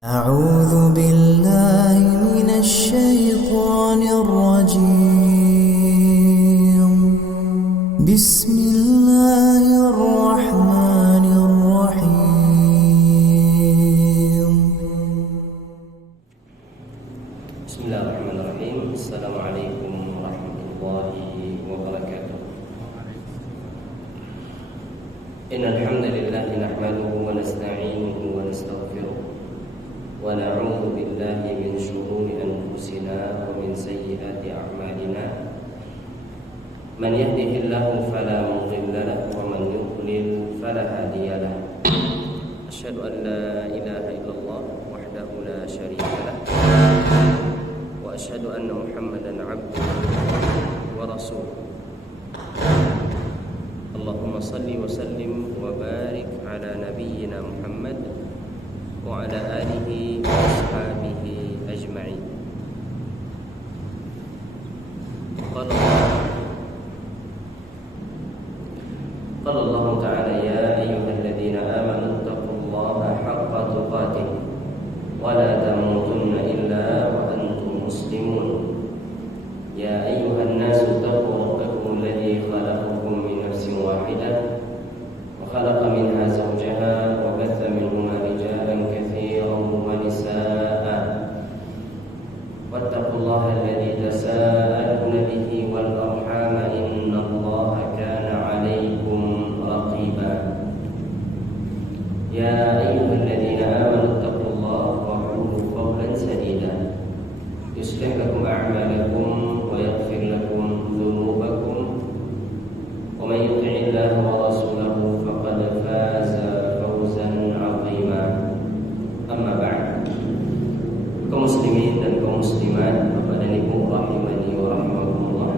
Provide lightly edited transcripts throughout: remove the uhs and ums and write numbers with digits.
أعوذ بالله من الشيطان الرجيم بسم الله الرحمن الرحيم بسم الله الرحمن الرحيم. السلام عليكم ورحمة الله وبركاته. إن الحمد لله نحمده ونستعينه ونستغفره ونعوذ بالله من شرور أنفسنا ومن سيئات أعمالنا. من يهده الله فلا مضل له ومن يضلل فلا هادي له. أشهد أن لا إله إلا الله وحده لا شريك له وأشهد أن محمدا عبده ورسوله. اللهم صل وسلم وبارك على نبينا محمد وعلى آله وأصحابه أجمعين. قال الله تعالى: يا أيها الذين آمنوا اتقوا الله حق تقاته ولا تموتن إلا وأنتم مسلمون. يا أيها الناس اتقوا ربكم الذي خلقكم من نفس واحدة وخلق منها زوجها وبث منهما رجالا كثيرا ونساء واتقوا الله الذي تساءلون به والأرحام إن الله كان عليكم رقيبا. يا أيها الذين آمنوا اتقوا الله وقولوا قولا سديدا يصلح لكم أعمالكم ويغفر لكم ذنوبكم ومن يطع الله ورسوله فقد فاز فوزا عظيما. أما بعد. Kaum muslimin dan kaum muslimat, Bapak dan Ibu rahimani wa rahimakumullah.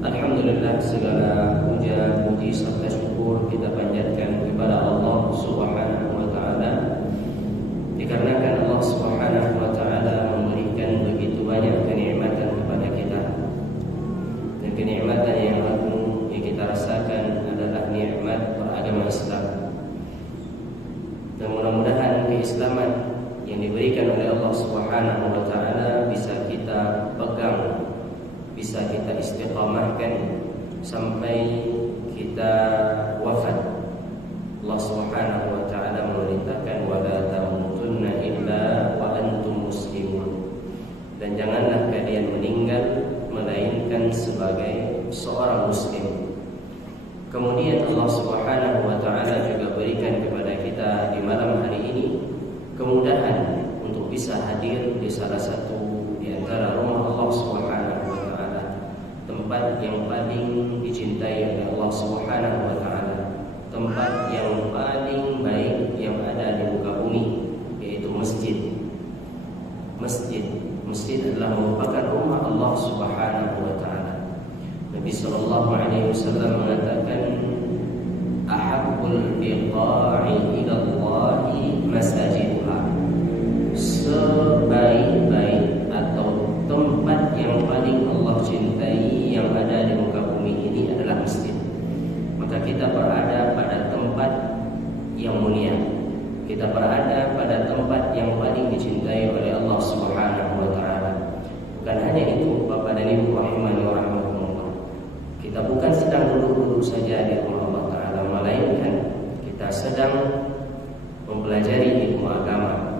Alhamdulillah, segala puja, puji serta syukur kita panjatkan kepada Allah Subhanahu wa taala. Dikarenakan Allah Subhanahu wa taala memberikan begitu banyak kenikmatan kepada kita. Dan kenikmatan yang agung yang kita rasakan adalah nikmat beragama Islam. Dan mudah-mudahan keislaman yang diberikan oleh Allah Subhanahu wa taala bisa kita pegang, bisa kita istiqamahkan sampai kita wafat. Allah Subhanahu wa taala memerintahkan wala tamutunna illa wa antum muslimun. Dan janganlah kalian meninggal melainkan sebagai seorang muslim. Kemudian Allah Subhanahu wa taala juga berikan kepada kita di malam hari ini kemudahan untuk bisa hadir di salah satu di antara rumah Allah Subhanahu wa taala, tempat yang paling dicintai oleh Allah Subhanahu wa taala, tempat yang paling baik yang ada di muka bumi, yaitu masjid. Masjid adalah merupakan rumah Allah Subhanahu wa taala. Nabi sallallahu alaihi wasallam mengatakan, ahabbul biqa'i ila Allahi masajiduha. Sebaik-baik atau tempat yang paling Allah cintai yang ada di muka bumi ini adalah masjid. Maka kita berada pada tempat yang mulia. Kita berada pada tempat yang paling dicintai oleh Allah Subhanahu wa taala. Bukan hanya itu, Bapak dan Ibu rahimani wa rahimakumullah. Kita bukan sedang duduk-duduk saja di rumah Allah taala, melainkan kita sedang mempelajari ilmu agama.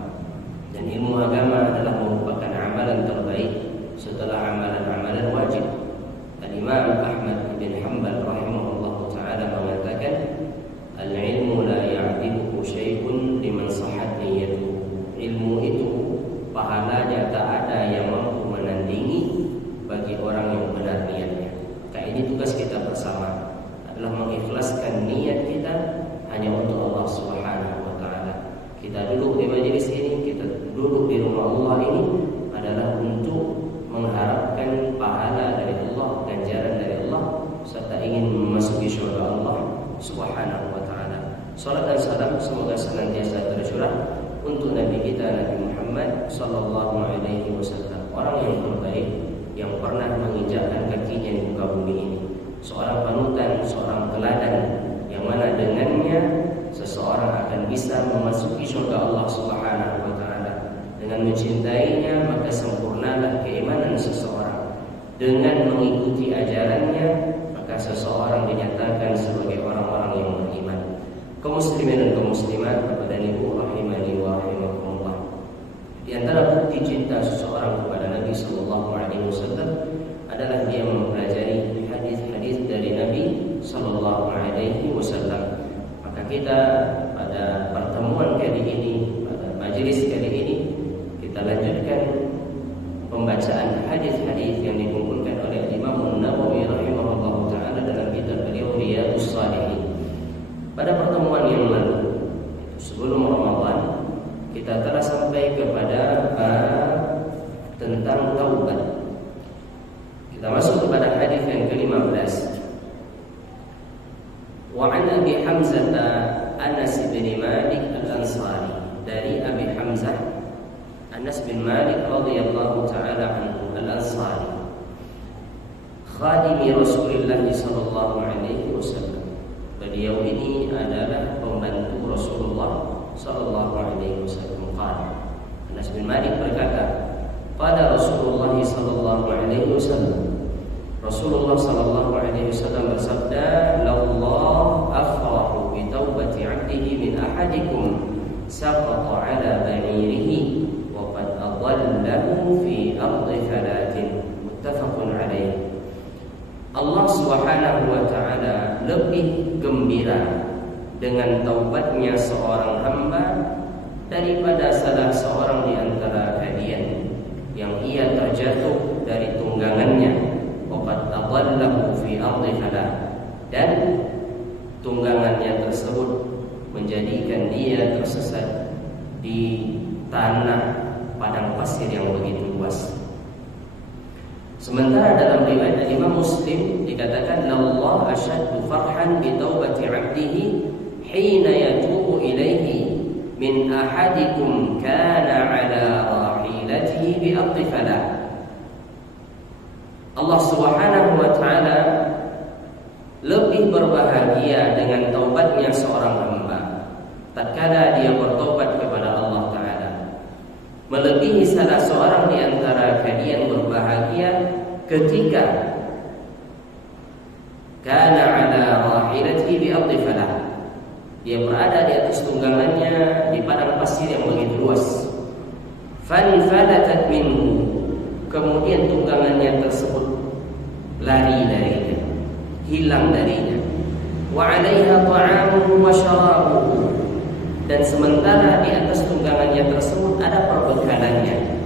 Dan ilmu agama adalah merupakan amalan terbaik setelah amalan-amalan wajib. Al-Imam Ahmad bin Hanbal rahimahullah ta'ala mengatakan, al-ilmu la ya'diluhu syai'un liman sahhat niyyatuhu. Ilmu itu pahalanya tak ada yang mampu menandingi bagi orang yang benar niatnya. Maka ini tugas kita bersama, adalah mengikhlaskan niat kita hanya untuk Allah Subhanahu wa taala. Kita duduk di majelis ini, kita duduk di rumah Allah ini adalah untuk mengharapkan pahala dari Allah, ganjaran dari Allah, serta ingin memasuki syurga Allah Subhanahu wa taala. Salat dan salam semoga senantiasa tercurah untuk Nabi kita Nabi Muhammad sallallahu alaihi wasallam, orang yang terbaik yang pernah menginjakkan kakinya di muka bumi ini. Seorang panutan, seorang teladan yang mana dengannya seseorang akan bisa memasuki surga Allah Subhanahu wa taala. dengan mengikuti ajarannya, maka seseorang dinyatakan sebagai orang-orang yang beriman. Kaum muslimin dan kaum muslimat, kepada ibu rahimani wa rahimakumullah. Di antara bukti cinta seseorang kepada Nabi sallallahu alaihi wasallam adalah dia mempelajari hadis-hadis dari Nabi sallallahu alaihi wasallam. Maka kita pada pertemuan kali ini, pada majelis kali ini, kita lanjutkan pembacaan hadis-hadis yang dikumpulkan oleh Imam An-Nawawi rahimahullah taala dalam kitab beliau Riyadhus Shalihin. Pada pertemuan yang lalu, sebelum Ramadan, kita telah sampai kepada bab tentang taubat. Kita masuk kepada hadis yang ke-15. Wa an Abi Hamzah Anas bin Malik Al-Ansari, dari Abi Hamzah Anas bin Malik radhiyallahu taala anhu Al-Ansari, khadimi Rasulullah sallallahu alaihi wasallam. Beliau ini adalah pembantu Rasulullah sallallahu alaihi wasallam. Anas bin Malik berkata, pada Rasulullah sallallahu alaihi wasallam, Rasulullah sallallahu alaihi wasallam bersabda, "Lallahu afrahu bi taubati 'abdihi min ahadikum saqata 'ala ba'irihi wa qad adallahu fi ardi falatin." Muttafaqun alaih. Allah Subhanahu wa taala lebih gembira dengan taubatnya seorang hamba daripada salah seorang di antara kalian yang ia terjatuh dari tunggangannya, waqad adallahu fi ardi falah, dan tunggangannya tersebut menjadikan dia tersesat di tanah padang pasir yang begitu luas. Sementara dalam riwayat Imam Muslim dikatakan, Allah asyaddu farhan bi taubati 'abdihi hina yatubu ilaihi min ahadikum kana 'ala rahilatihi bi ardi falah. Allah Subhanahu wa taala lebih berbahagia dengan taubatnya seorang hamba tatkala dia bertobat kepada Allah taala, melebihi salah seorang di antara kalian berbahagia ketika kana 'ala rahilatihi bi ardi falah, dia berada di atas tunggangannya di padang pasir yang begitu luas. Fanfalatat minhu, kemudian tunggangannya tersebut lari darinya, hilang darinya. Wa 'alaiha ta'amuhu wa syarabuhu, dan sementara di atas tunggangannya tersebut ada perbekalannya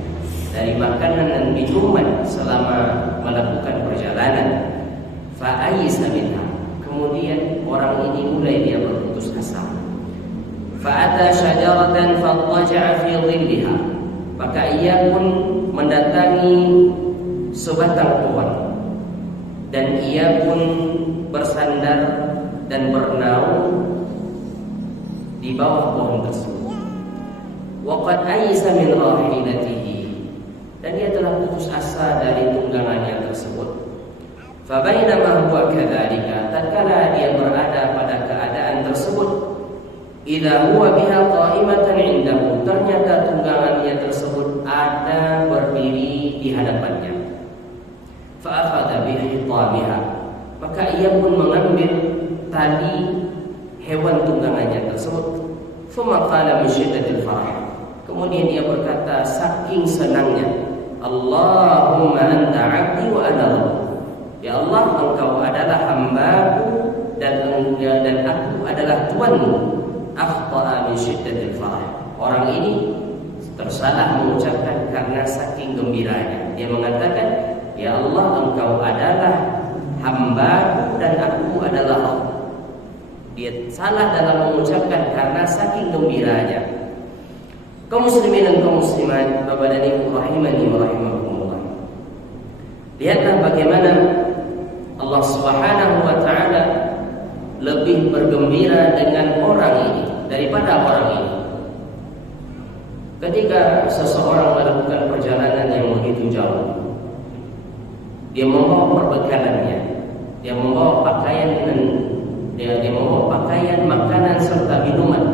dari makanan dan minuman selama melakukan perjalanan. Fa'ayisa minha, kemudian orang ini mulai dia berputus asa. Fa'ata syajaratan fattaja'a fi dhilliha, maka ia pun mendatangi sebatang pohon dan ia pun bersandar dan bernaung di bawah pohon tersebut. Waqad ayisa min rahilatihi, dan dia telah putus asa dari tunggangannya tersebut. Fabainama huwa kadzalika, tatkala dia berada pada keadaan tersebut, idza huwa biha qa'imatan 'indahu, ternyata tunggangannya tersebut ada berdiri di hadapannya. Fa akhadha bi hitamiha, maka ia pun mengambil tali hewan tunggangannya tersebut. Thumma qala min syiddatil farah, kemudian dia berkata saking senangnya, Allahumma anta 'abdi wa ana rabbuk, ya Allah, engkau adalah hambaku dan aku adalah Tuanmu. Akhta'a min syiddatil farah, orang ini tersalah mengucapkan karena saking gembiranya. Dia mengatakan, ya Allah, engkau adalah hambaku dan aku adalah Allah. Dia salah dalam mengucapkan karena saking gembiranya. Kaum muslimin dan kaum muslimat, Bapak dan Ibu rahimani wa rahimakumullah. Lihatlah bagaimana Allah Subhanahu wa taala lebih bergembira dengan orang ini daripada orang ini. Ketika seseorang melakukan perjalanan yang begitu jauh, dia membawa perbekalannya, dia membawa pakaian dan dia membawa pakaian, makanan serta minuman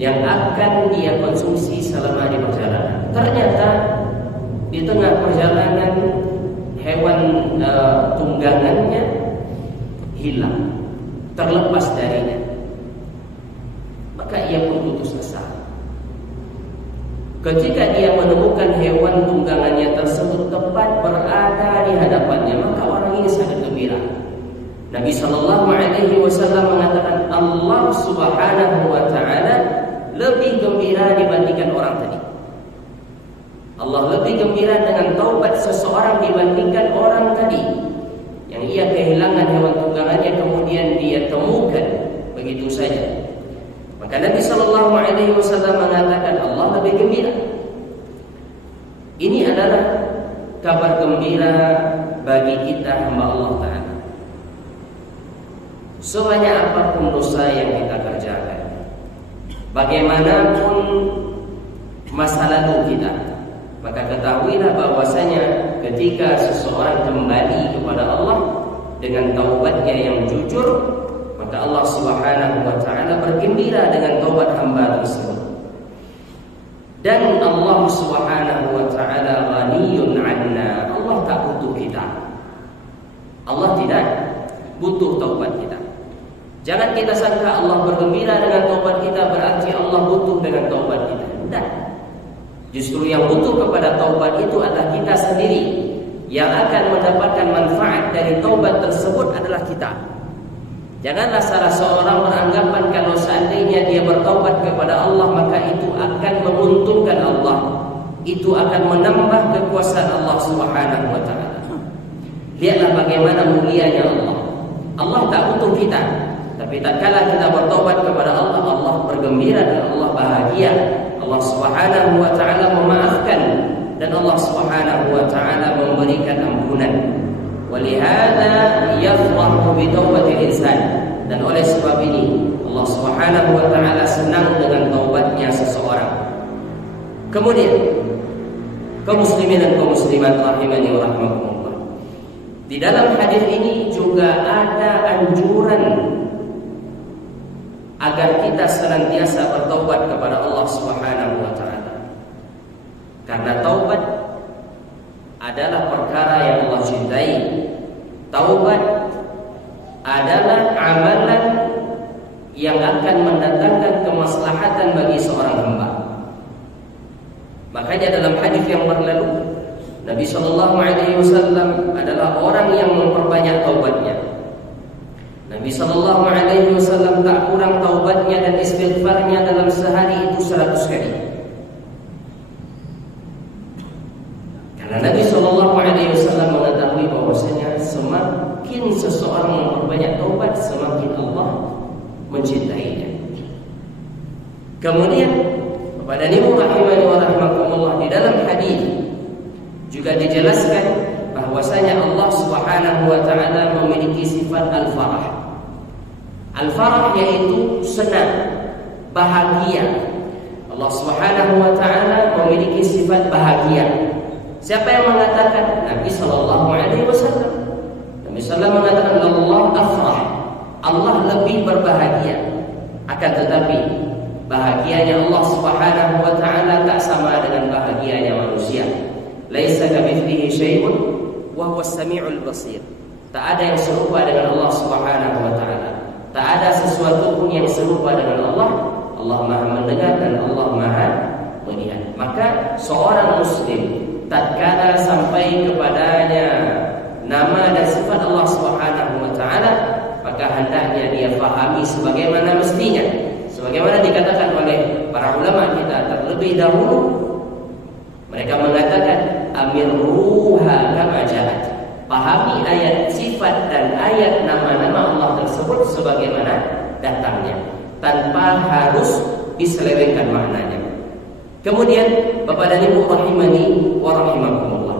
yang akan dia konsumsi selama di perjalanan. Ternyata di tengah perjalanan tunggangannya hilang, terlepas darinya, maka ia pun putus asa. Ketika dia menemukan hewan tunggangannya tersebut tepat berada di hadapannya, maka orang ini sangat gembira. Nabi SAW mengatakan Allah Subhanahu wa Ta'ala lebih gembira dibandingkan orang tadi. Allah lebih gembira dengan taubat seseorang dibandingkan orang tadi yang ia kehilangan hewan tunggangannya kemudian dia temukan begitu saja. Maka Nabi SAW mengatakan Allah lebih gembira. Ini adalah kabar gembira bagi kita hamba Allah Ta'ala. Sebanyak apapun dosa yang kita kerjakan, bagaimanapun masa lalu kita, maka ketahuilah bahwasanya ketika seseorang kembali kepada Allah dengan taubatnya yang jujur, maka Allah Subhanahu wa Ta'ala bergembira dengan taubat hamba tersebut. Dan Allah Subhanahu wa Ta'ala ghaniyun 'anna. Allah tak butuh kita. Allah tidak butuh taubat kita. Jangan kita sangka Allah bergembira dengan taubat kita berarti Allah butuh dengan taubat kita. Tidak. Justru yang butuh kepada taubat itu adalah kita sendiri. Yang akan mendapatkan manfaat dari taubat tersebut adalah kita. Janganlah salah seorang beranggapan kalau seandainya dia bertaubat kepada Allah maka itu akan menguntungkan Allah. Itu akan menambah kekuasaan Allah Subhanahu wa Ta'ala. Lihatlah bagaimana mulianya Allah. Allah tak butuh kita. Tapi tatkala kita bertaubat kepada Allah, Allah bergembira dan Allah bahagia. Allah Subhanahu wa Ta'ala memaafkan dan Allah Subhanahu wa Ta'ala memberikan ampunan. Walihada yafrahu bi taubatil insan. Dan oleh sebab ini Allah Subhanahu wa Ta'ala senang dengan taubatnya seseorang. Kemudian kaum muslimin dan kaum muslimat rahimani wa rahmakumullah, di dalam hadis ini juga ada anjuran agar kita senantiasa bertaubat kepada Allah Subhanahu wa Ta'ala. Karena taubat adalah perkara yang Allah cintai. Taubat adalah amalan yang akan mendatangkan kemaslahatan bagi seorang hamba. Makanya dalam hadis yang berlalu, Nabi SAW adalah orang yang memperbanyak taubatnya. Nabi SAW tak kurang taubatnya dan istighfarnya dalam sehari itu 100 kali. Karena Nabi SAW mengetahui bahwasanya semakin seseorang memperbanyak taubat, semakin Allah mencintainya. Kemudian kepada nimu rahimani wa rahmakumullah, di dalam hadis juga dijelaskan bahwasanya Allah Subhanahu wa Ta'ala memiliki sifat al-farah. Al-farah yaitu senang, bahagia. Allah Subhanahu wa Ta'ala memiliki sifat bahagia. Siapa yang mengatakan? Nabi sallallahu alaihi wasallam. Nabi sallallahu mengatakan Allah afrah. Allah lebih berbahagia. Akan tetapi bahagianya Allah Subhanahu wa Ta'ala tak sama dengan bahagianya manusia. Laisa kamitslihi syai'un wa huwas samiul basir. Tak ada yang serupa dengan Allah Subhanahu wa Ta'ala. Tak ada sesuatu pun yang serupa dengan Allah. Allah Maha mendengar dan Allah Maha melihat. Maka seorang muslim tatkala sampai kepadanya nama dan sifat Allah Subhanahu wa Ta'ala, maka hendaknya dia fahami sebagaimana mestinya. Sebagaimana dikatakan oleh para ulama kita terlebih dahulu, mereka mengatakan amirruha kama ja'at. Pahami ayat sifat dan ayat nama-nama Allah tersebut sebagaimana datangnya, tanpa harus diselewengkan maknanya. Kemudian Bapak dan Ibu rahimani wa rahimakumullah,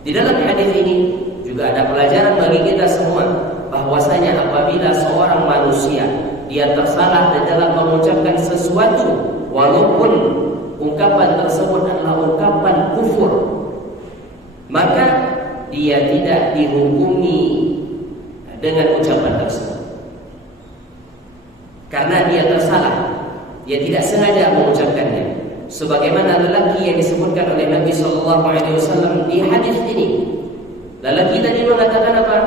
di dalam hadis ini juga ada pelajaran bagi kita semua bahwasanya apabila seorang manusia dia tersalah di dalam mengucapkan sesuatu walaupun ungkapan tersebut adalah ungkapan kufur, maka dia tidak dihukumi dengan ucapan tersebut karena dia tersalah, dia tidak sengaja mengucapkannya. Sebagaimana lelaki yang disebutkan oleh Nabi SAW di hadis ini. Lelaki tadi mengatakan apa?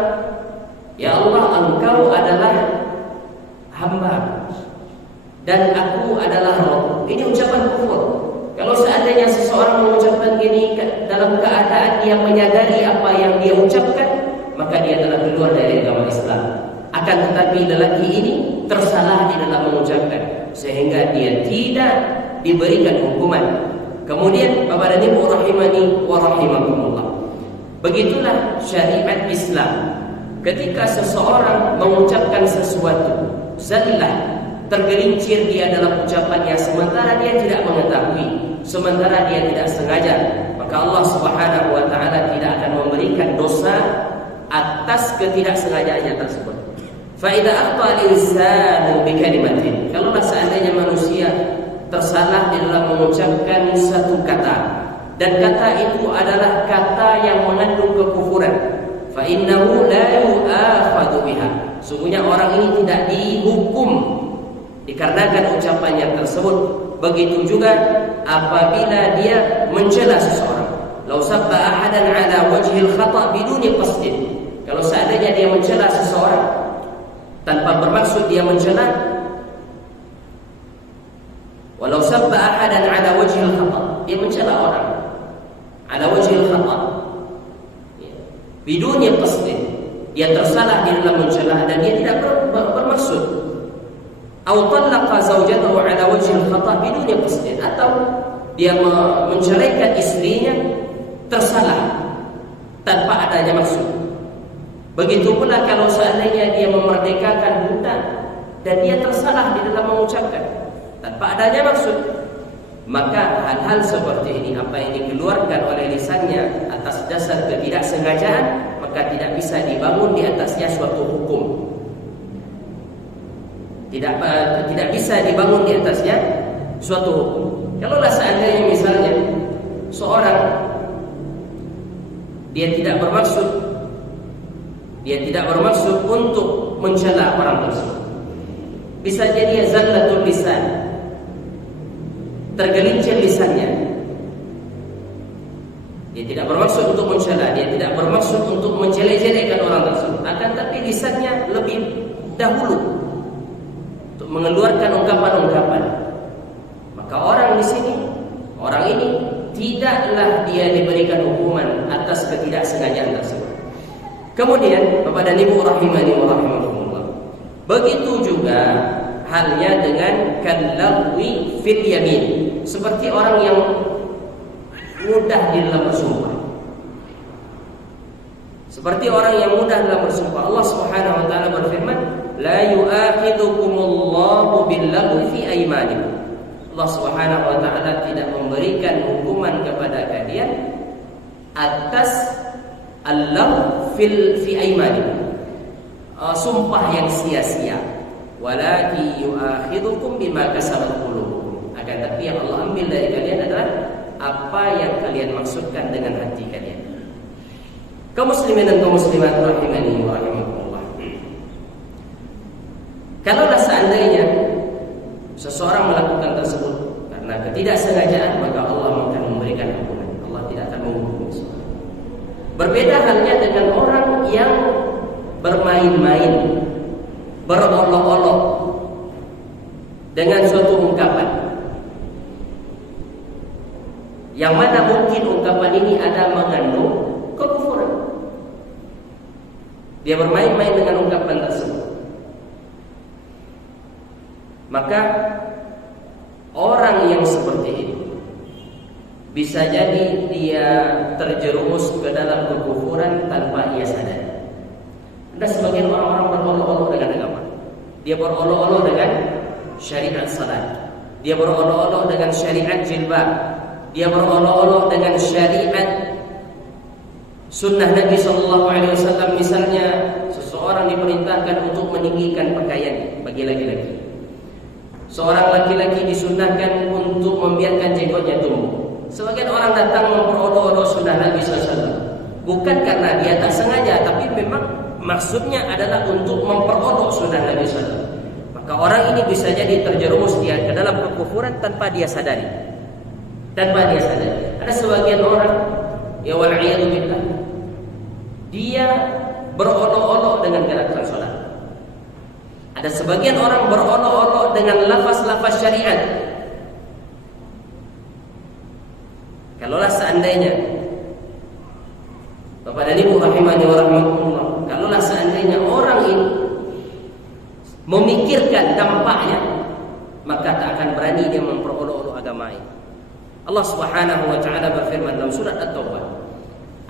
dan aku adalah Rabb. Ini ucapan kufur. Kalau seandainya seseorang mengucapkan ini dalam keadaan dia menyadari apa yang dia ucapkan, maka dia telah keluar dari agama Islam. Akan tetapi lelaki ini tersalah di dalam mengucapkan, sehingga dia tidak diberikan hukuman. Kemudian Bapak dan Ibu rahimani wa rahimakumullah, begitulah syariat Islam. Ketika seseorang mengucapkan sesuatu, zallah, tergelincir dia dalam ucapannya, sementara dia tidak mengetahui, sementara dia tidak sengaja, maka Allah Subhanahu wa taala tidak akan memberikan dosa atas ketidaksengajaannya tersebut. Fa idza akhta al-insanu bi kalimatin, kalau seandainya manusia tersalah di dalam mengucapkan satu kata, dan kata itu adalah kata yang mengandung kekufuran, fa innahu la yu'akhadhu biha, sungguhnya orang ini tidak dihukum dikarenakan ucapannya tersebut. Begitu juga apabila dia mencela seseorang. Lau sabba ahadan ala wajhil khata' biduni qasdin, kalau seandainya dia mencela seseorang tanpa bermaksud dia mencela, walau sabba ahadan ala wajhil khata', dia mencela orang ala wajhil khata' biduni qasdin, dia tersalah di dalam mencela dan dia tidak bermaksud. Atau talaqa zaujatahu ala wajhil khata' biduni qasdin, atau dia menceraikan istrinya tersalah tanpa adanya maksud. Begitu pula kalau seandainya dia memerdekakan budak dan dia tersalah di dalam mengucapkan tanpa adanya maksud, maka hal-hal seperti ini, apa yang dikeluarkan oleh lisannya atas dasar ketidaksengajaan, maka tidak bisa dibangun di atasnya suatu hukum. Tidak bisa dibangun di atasnya suatu hukum. Kalau seandainya misalnya seorang dia tidak bermaksud untuk mencela orang tersebut, bisa jadi zallatul lisan, tergelincir lisannya. Dia tidak bermaksud untuk mencela, dia tidak bermaksud untuk menjelek-jelekkan orang tersebut, akan tapi lisannya lebih dahulu untuk mengeluarkan ungkapan-ungkapan. Maka orang ini tidaklah dia diberikan hukuman atas ketidaksengajaan tersebut. Kemudian Bapak dan Ibu rahimani wa rahimakumullah, begitu juga halnya dengan kalagwi fil yamin, seperti orang yang mudah di dalam bersumpah. Seperti orang yang mudah dalam bersumpah, Allah Subhanahu wa taala berfirman, la yu'akhidukumullahu billagwi fi aymanikum. Allah Subhanahu wa taala tidak memberikan hukuman kepada kalian atas al-lagw fi aymanikum, sumpah yang sia-sia. Walakin yu'akhidukum bima kasabat qulubukum, akan tapi yang Allah ambil dari kalian adalah apa yang kalian maksudkan dengan hati kalian. Kaum muslimin dan kaum muslimat rahimani wa rahimakumullah, kalau seandainya seseorang melakukan tersebut karena ketidaksengajaan, maka Allah akan memberikan hukuman. Allah tidak akan menghukum seseorang. Berbeda halnya dengan orang yang bermain-main, berolok-olok dengan suatu ungkapan, yang mana mungkin ungkapan ini ada mengandung kekufuran. Dia bermain-main dengan ungkapan tersebut. Maka orang yang seperti ini bisa jadi dia terjerumus ke dalam kekufuran tanpa ia sadari. Ada sebagian orang-orang berolok-olok dengan agama. Dia berolok-olok dengan syariat salat, dia berolok-olok dengan syariat jilbab, dia berolok-olok dengan syariat sunnah Nabi SAW. Misalnya seseorang diperintahkan untuk meninggikan pakaian bagi laki-laki, seorang laki-laki disunnahkan untuk membiarkan jenggotnya tumbuh. Sebagian orang datang memperolok-olok sunnah Nabi SAW, bukan karena dia tak sengaja, tapi memang maksudnya adalah untuk memperolok sunnah Nabi SAW. Maka orang ini bisa jadi terjerumus dia ke dalam kekufuran tanpa dia sadari. Ada sebagian orang, ya wal'iyadu billah, dia berolok-olok dengan gerakan sholat. Ada sebagian orang berolok-olok dengan lafaz-lafaz syariat. Kalaulah seandainya Bapak dan Ibu rahimani wa rahmatullah, kalaulah seandainya orang ini memikirkan dampaknya, maka tak akan berani dia memperolok-olok agama ini. Allah Subhanahu wa taala berfirman dalam surat At-Taubah.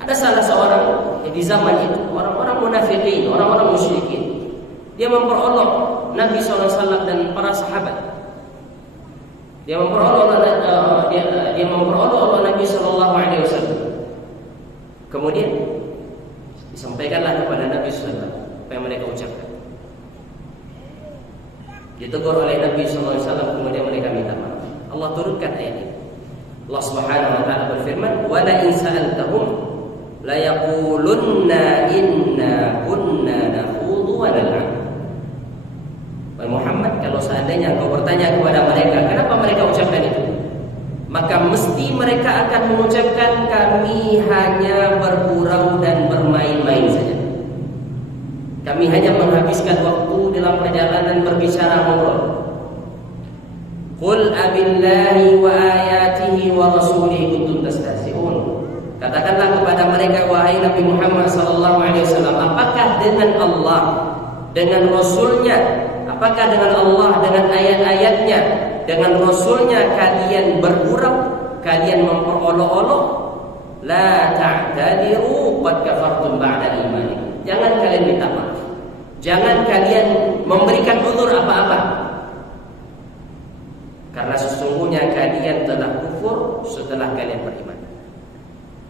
Ada salah seorang di zaman itu, orang-orang munafikin, orang-orang musyrikin. Dia memperolok Nabi SAW dan para sahabat. Dia memperolok Nabi SAW. Kemudian disampaikanlah kepada Nabi SAW apa yang mereka ucapkan. Ditegur oleh Nabi SAW, kemudian mereka minta maaf. Allah turunkan ayat ini. Allah Subhanahu wa taala berfirman, "Wa la in sa'altahum la yaqulunna inna kunna nakhudu wa nal'ab." Wahai Muhammad, kalau seandainya engkau bertanya kepada mereka, kenapa mereka ucapkan itu? Maka mesti mereka akan mengucapkan, kami hanya bergurau dan bermain-main saja. Kami hanya menghabiskan waktu dalam perjalanan berbicara ngobrol. Qul abillahi wa ayatihi wa rasulihi kuntum tastahzi'un. Katakanlah kepada mereka, wahai Nabi Muhammad sallallahu alaihi wasallam, apakah dengan Allah, dengan Rasulnya, apakah dengan Allah, dengan ayat-ayatnya, dengan Rasulnya kalian bergurau, kalian memperolok-olok? La ta'tadiru qad kafartum ba'da imanikum. Jangan kalian minta maaf. Jangan kalian memberikan uzur apa-apa. Karena sesungguhnya kalian telah kufur setelah kalian beriman.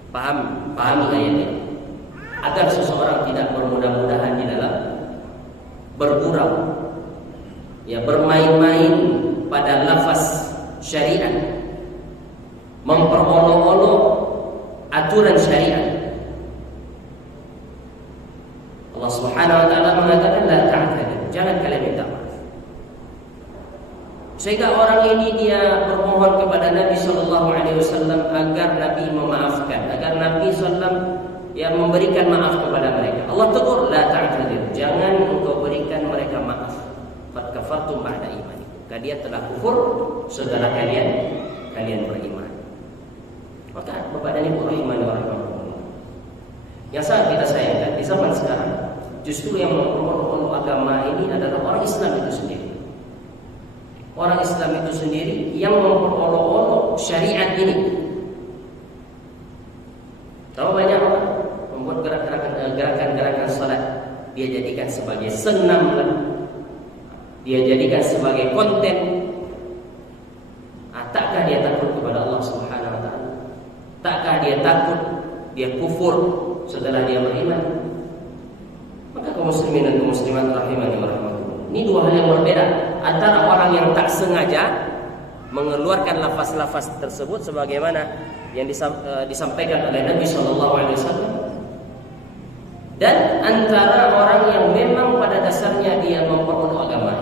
Pahami ayat ini. Agar seseorang tidak bermudah-mudahan di dalam bergurau, ya, bermain-main pada lafaz syariat, memperolok-olok aturan syariat. Allah Subhanahu wa taala mengatakan la ta'tadiru, jangan kalian minta maaf. Sehingga orang ini dia bermohon kepada Nabi sallallahu alaihi wasallam agar Nabi memaafkan, agar Nabi sallam ya memberikan maaf kepada mereka. Allah tegur, la ta'tadiru, jangan engkau berikan mereka maaf. Qad kafartum ba'da imanikum. Kalian telah kufur setelah kalian beriman. Maka Bapak dan Ibu rahimani wa rahimakumullah, yang sangat kita sayangkan di zaman sekarang, justru yang memperolok agama ini adalah orang Islam itu sendiri. Orang Islam itu sendiri yang memperolok-olok syariat ini. Tahu banyak orang membuat gerakan-gerakan salat, dia jadikan sebagai senam, dia jadikan sebagai konten. Takkah dia takut kepada Allah Subhanahu wa taala? Takkah dia takut dia kufur setelah dia beriman? Maka kaum muslimin dan kaum muslimat rahimani wa rahimakumullah, ini dua hal yang berbeda antara orang yang tak sengaja mengeluarkan lafaz-lafaz tersebut sebagaimana yang disampaikan oleh Nabi sallallahu alaihi wasallam, dan antara orang yang memang pada dasarnya dia memperolok agama.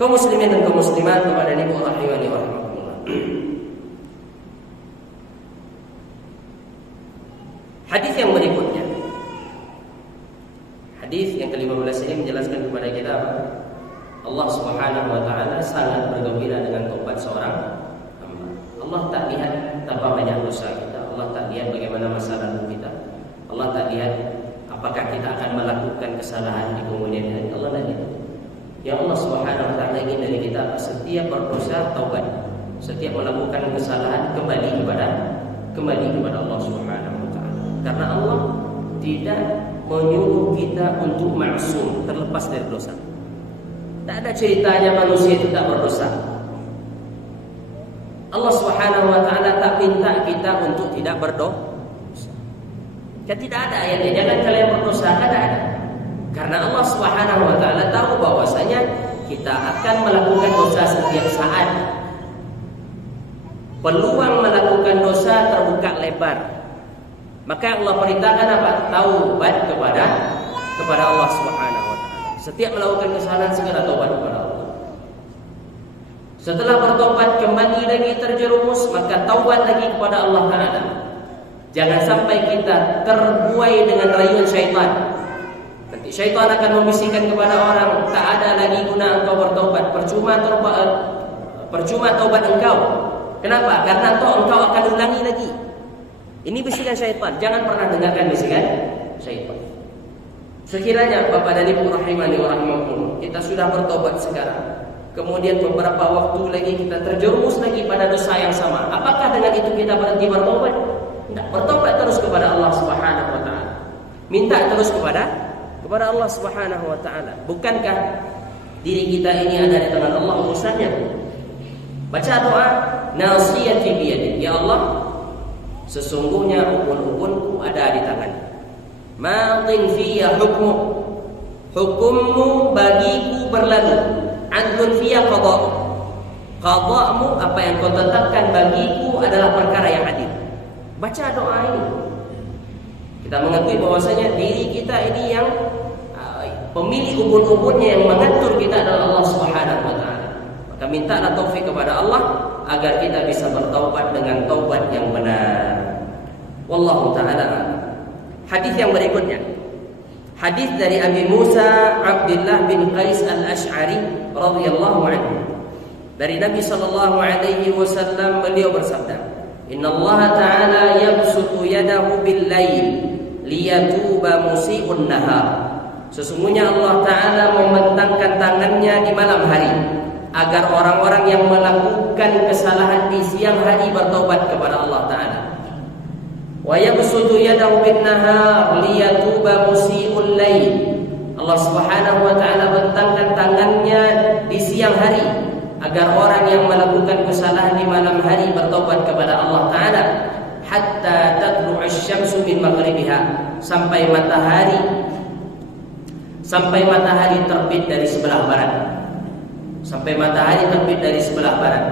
Kaum muslimin dan kaum muslimat kepada Nabi rahimani wa rahimakumullah. Hadis yang berikutnya, hadis yang ke-15 ini menjelaskan kepada kita apa? Allah Subhanahu wa taala sangat bergembira dengan taubat seorang hamba. Allah tak lihat betapa banyak dosa kita, Allah tak lihat bagaimana masa lalu kita, Allah tak lihat apakah kita akan melakukan kesalahan di kemudian hari. Allah tak lihat. Yang Allah Subhanahu wa taala ingin dari kita, setiap berdosa taubat, setiap melakukan kesalahan kembali kepada Allah Subhanahu wa taala. Karena Allah tidak menyuruh kita untuk maksum, terlepas dari dosa. Tak ada ceritanya manusia itu tak berdosa. Allah Subhanahu wa taala tak minta kita untuk tidak berdosa. Kan tidak ada ayatnya jangan kalian berdosa, kan ada. Karena Allah Subhanahu wa taala tahu bahwasanya kita akan melakukan dosa setiap saat. Peluang melakukan dosa terbuka lebar. Maka Allah perintahkan apa? Taubat kepada Allah Subhanahu wa taala. Setiap melakukan kesalahan segera taubat kepada Allah. Setelah bertobat kembali lagi terjerumus, maka taubat lagi kepada Allah Taala. Jangan sampai kita terbuai dengan rayuan syaitan. Nanti syaitan akan membisikkan kepada orang, tak ada lagi guna engkau bertaubat, percuma taubat engkau. Kenapa? Karena engkau akan ulangi lagi. Ini bisikan syaitan. Jangan pernah dengarkan bisikan syaitan. Sekiranya Bapak dan Ibu rahimani wa rahimakumullah, kita sudah bertobat sekarang, kemudian beberapa waktu lagi kita terjerumus lagi pada dosa yang sama, apakah dengan itu kita berhenti bertobat? Tidak, bertobat terus kepada Allah Subhanahu wa taala. Minta terus kepada Allah Subhanahu wa taala. Bukankah diri kita ini ada di tangan Allah urusannya? Baca doa, nasiyati biyadik. Ya Allah, sesungguhnya ubun-ubunku ada di tangan. Madin fiyya hukmu, hukummu bagiku berlalu. Adlun fiyya qada', qada'mu, apa yang kau tetapkan bagiku adalah perkara yang adil. Baca doa ini, kita mengetahui bahwasanya diri kita ini yang pemilik ubun-ubunnya, yang mengatur kita adalah Allah Subhanahu wa taala. Maka mintalah taufik kepada Allah agar kita bisa bertaubat dengan taubat yang benar. Wallahu taala. Hadis yang berikutnya, hadis dari Abi Musa Abdullah bin Qais al-Ash'ari radhiyallahu anhu. Dari Nabi sallallahu alaihi wasallam, beliau bersabda, "Inna Allah ta'ala yabsutu yadahu bil-lail liyatuba musii'un nahar." Sesungguhnya Allah Ta'ala membentangkan tangannya di malam hari agar orang-orang yang melakukan kesalahan di siang hari bertaubat kepada Allah Ta'ala. Wa yabsutu yadahu bin-nahar liyatuba musii'ul lail. Allah Subhanahu wa taala bentangkan tangannya di siang hari agar orang yang melakukan kesalahan di malam hari bertaubat kepada Allah Ta'ala. Hatta tatlu'u asy-syamsu min maghribiha, sampai matahari terbit dari sebelah barat. Sampai matahari terbit dari sebelah barat.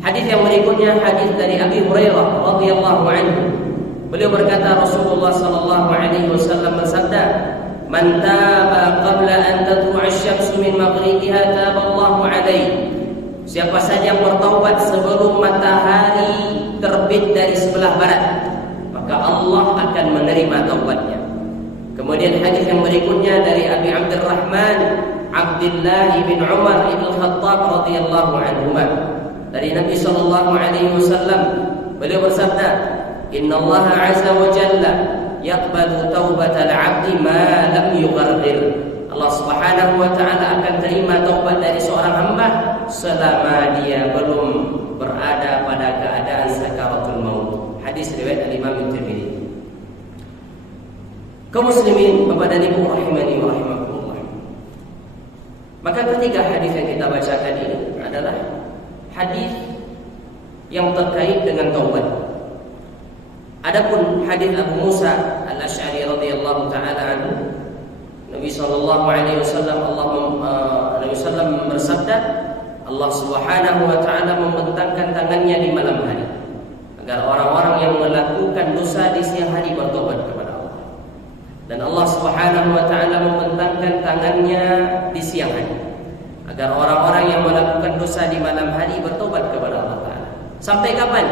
Hadis yang berikutnya, hadis dari Abi Hurairah radhiyallahu anhu. Beliau berkata, Rasulullah sallallahu alaihi wasallam bersabda, "Man taba qabla an tatlu'a asy-syamsu min maghribiha taballahu alaihi." Siapa saja yang bertaubat sebelum matahari terbit dari sebelah barat, maka Allah akan menerima taubatnya. Kemudian hadis yang berikutnya dari Abi Abdurrahman Abdullah bin Umar ibn Khattab radhiyallahu anhuma. Dari Nabi sallallahu alaihi wasallam, beliau bersabda, "Inna Allah azza wa jalla yaqbalu taubatal 'abdi ma lam yughargir." Allah Subhanahu wa taala akan terima taubat dari seorang hamba selama dia belum berada pada keadaan sakaratul maut. Hadis riwayat Imam Tirmidzi. Kaum muslimin, Bapak dan Ibu rahimani wa rahimakumullah. Maka ketiga hadis yang kita bacakan ini adalah hadis yang terkait dengan taubat. Adapun hadis Abu Musa al-Ash'ari radhiyallahu taala anhu, Nabi sallallahu alaihi wasallam Nabi sallam bersabda, Allah Subhanahu wa taala membentangkan tangannya di malam hari agar orang-orang yang melakukan dosa di siang hari bertobat kepada Allah. Dan Allah Subhanahu wa taala membentangkan tangannya di siang hari agar orang-orang yang melakukan dosa di malam hari bertobat kepada Allah Ta'ala. Sampai kapan?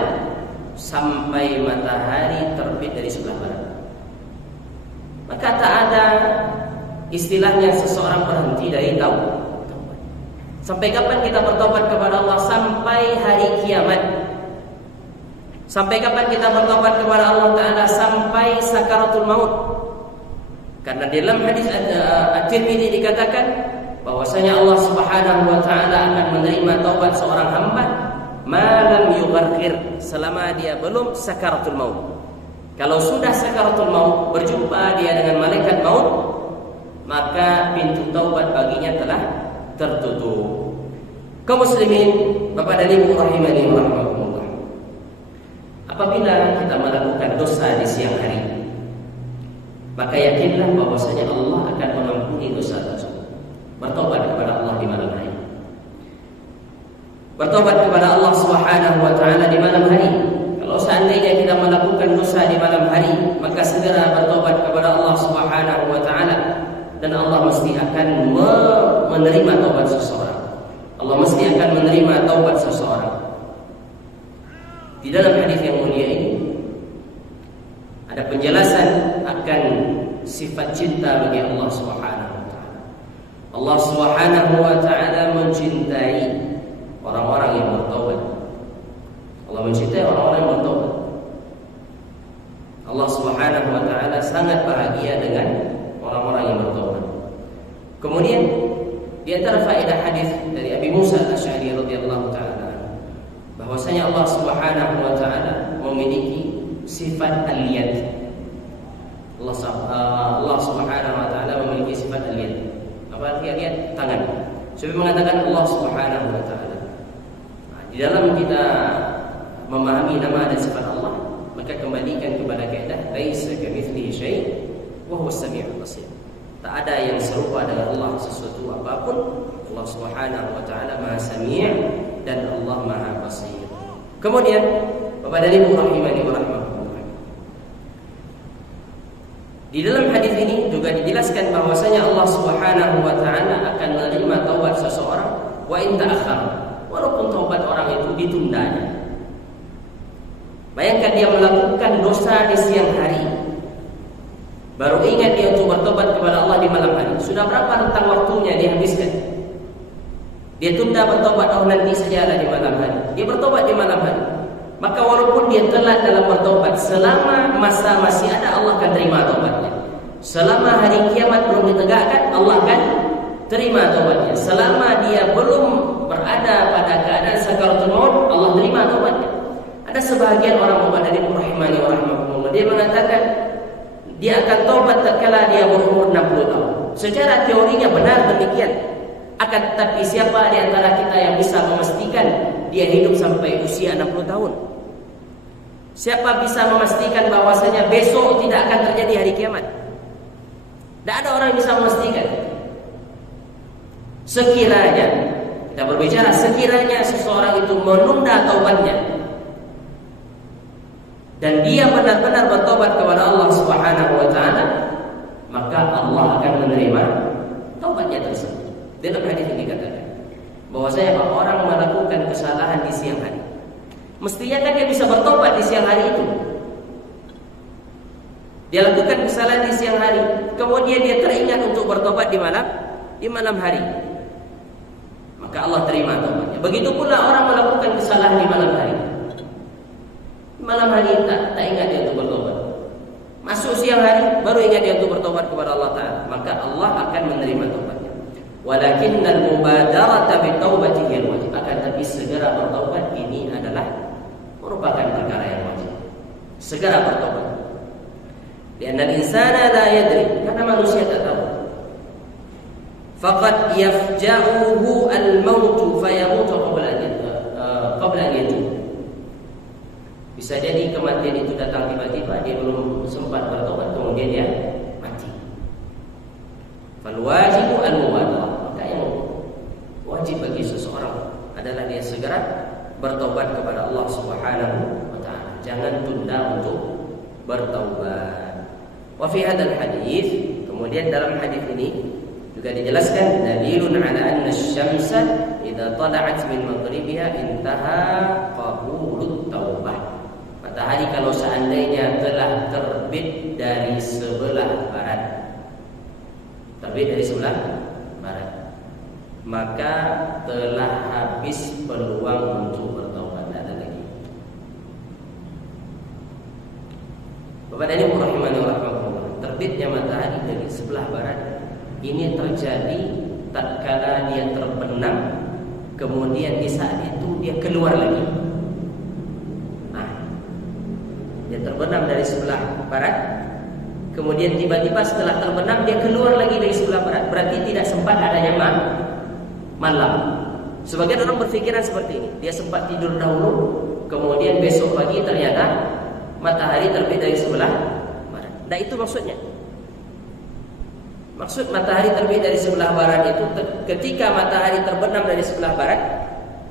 Sampai matahari terbit dari sebelah barat. Maka tak ada istilahnya seseorang berhenti dari taubat. Sampai kapan kita bertobat kepada Allah? Sampai hari kiamat. Sampai kapan kita bertobat kepada Allah Ta'ala? Sampai sakaratul maut. Karena dalam hadis At-Tirmidzi dikatakan bahwasanya Allah Subhanahu wa taala akan menerima taubat seorang hamba malam yughargir, selama dia belum sakaratul maut. Kalau sudah sakaratul maut, berjumpa dia dengan malaikat maut, maka pintu taubat baginya telah tertutup. Kaum muslimin, Bapak dan Ibu rahimani wa rahimakumullah. Apabila kita melakukan dosa di siang hari, maka yakinlah bahwasanya Allah akan mengampuni dosa tersebut. Bertobat kepada Allah di malam hari. Bertobat kepada Allah Subhanahu wa taala di malam hari. Kalau seandainya kita melakukan dosa di malam hari, maka segera bertobat kepada Allah Subhanahu wa taala dan Allah mesti akan menerima taubat seseorang. Allah mesti akan menerima taubat seseorang. Di dalam hadis yang mulia ini ada penjelasan akan sifat cinta bagi Allah Subhanahu wa taala. Allah Subhanahu wa taala mencintai orang-orang yang bertaubat. Allah mencintai orang-orang yang bertaubat. Allah Subhanahu wa taala sangat bahagia dengan orang-orang yang bertaubat. Kemudian di antara faedah hadis dari Abi Musa Al-Asy'ari radhiyallahu taala bahwasanya Allah Subhanahu wa taala memiliki sifat al-yad. Allah Subhanahu wa taala memiliki sifat al-yad. Apa arti al-yad? Tangan. Sebab mengatakan Allah Subhanahu wa taala. Di dalam kita memahami nama dan sifat Allah, maka kembalikan kepada kaidah laisa kamitslihi syai' wa huwas samiul basir. Tak ada yang serupa dengan Allah sesuatu apapun. Allah Subhanahu wa taala Maha Sami' dan Allah Maha Basir. Kemudian Bapak dan Ibu rahimani wa rahimakumullah. Di dalam hadis ini juga dijelaskan bahwasanya Allah Subhanahu wa taala akan menerima taubat seseorang wa in ta'akhkhara, walaupun taubat orang itu ditundanya. Bayangkan dia melakukan dosa di siang hari, baru ingat dia untuk bertobat kepada Allah di malam hari. Sudah berapa rentang waktunya dia habiskan? Dia tunda bertobat, nanti sajalah di malam hari. Dia bertobat di malam hari. Maka walaupun dia telat dalam bertobat, selama masa masih ada, Allah akan terima tobatnya. Selama hari kiamat belum ditegakkan, Allah akan terima tobatnya. Selama dia belum berada pada keadaan sakaratul maut, Allah terima tobatnya. Ada sebahagian orang dari rahimani wa rahimakumullah, dia mengatakan dia akan tobat tatkala dia berumur 60 tahun. Secara teorinya benar demikian. Akan tetapi siapa di antara kita yang bisa memastikan dia hidup sampai usia 60 tahun? Siapa bisa memastikan bahwasanya besok tidak akan terjadi hari kiamat? Tidak ada orang yang bisa memastikan. Sekiranya kita berbicara, sekiranya seseorang itu menunda taubatnya dan dia benar-benar bertobat kepada Allah Subhanahu wa taala, maka Allah akan menerima taubatnya tersebut. Dalam hadis ini dikatakan bahwasanya orang melakukan kesalahan di siang hari, mestinya kan dia bisa bertobat di siang hari itu. Dia lakukan kesalahan di siang hari, kemudian dia teringat untuk bertobat di malam hari, maka Allah terima taubatnya. Begitu pula orang melakukan kesalahan di malam hari. Malam hari tak ingat dia untuk bertobat. Masuk siang hari baru ingat dia untuk bertobat kepada Allah Ta'ala, maka Allah akan menerima taubatnya. Walakinnal mubadarata bitaubati hiyal wajib. Akan tapi segera bertobat ini adalah merupakan perkara yang wajib. Segera bertobat. Karena insana la yadri, karena manusia tak tahu. Faqad yafja'uhu al-maut fayamutu qabla an yatub. Bisa jadi kematian itu datang tiba-tiba, dia belum sempat bertobat, kemudian dia mati. Fal wajibu al-mubadarah. Maka yang wajib bagi seseorang adalah dia segera bertobat kepada Allah Subhanahu wa taala. Jangan tunda untuk bertaubat. Wa fi hadzal hadis, kemudian dalam hadis ini juga dijelaskan dalilun ala anna asy-syamsa idza tala'at min maghribiha intaha qabulut taubah. Matahari kalau seandainya telah terbit dari sebelah barat, maka telah habis peluang untuk bertaubat. Tidak ada lagi. Bapak dan Ibu rahimani wa rahimakumullah, terbitnya matahari dari sebelah barat ini terjadi tatkala dia terbenam, kemudian di saat itu dia keluar lagi. Dia terbenam dari sebelah barat, kemudian tiba-tiba setelah terbenam dia keluar lagi dari sebelah barat. Berarti tidak sempat adanya malam. Sebagian orang berpikiran seperti ini, dia sempat tidur dahulu, kemudian besok pagi ternyata matahari terbit dari sebelah barat. Nah, itu maksudnya. Maksud matahari terbit dari sebelah barat itu ketika matahari terbenam dari sebelah barat,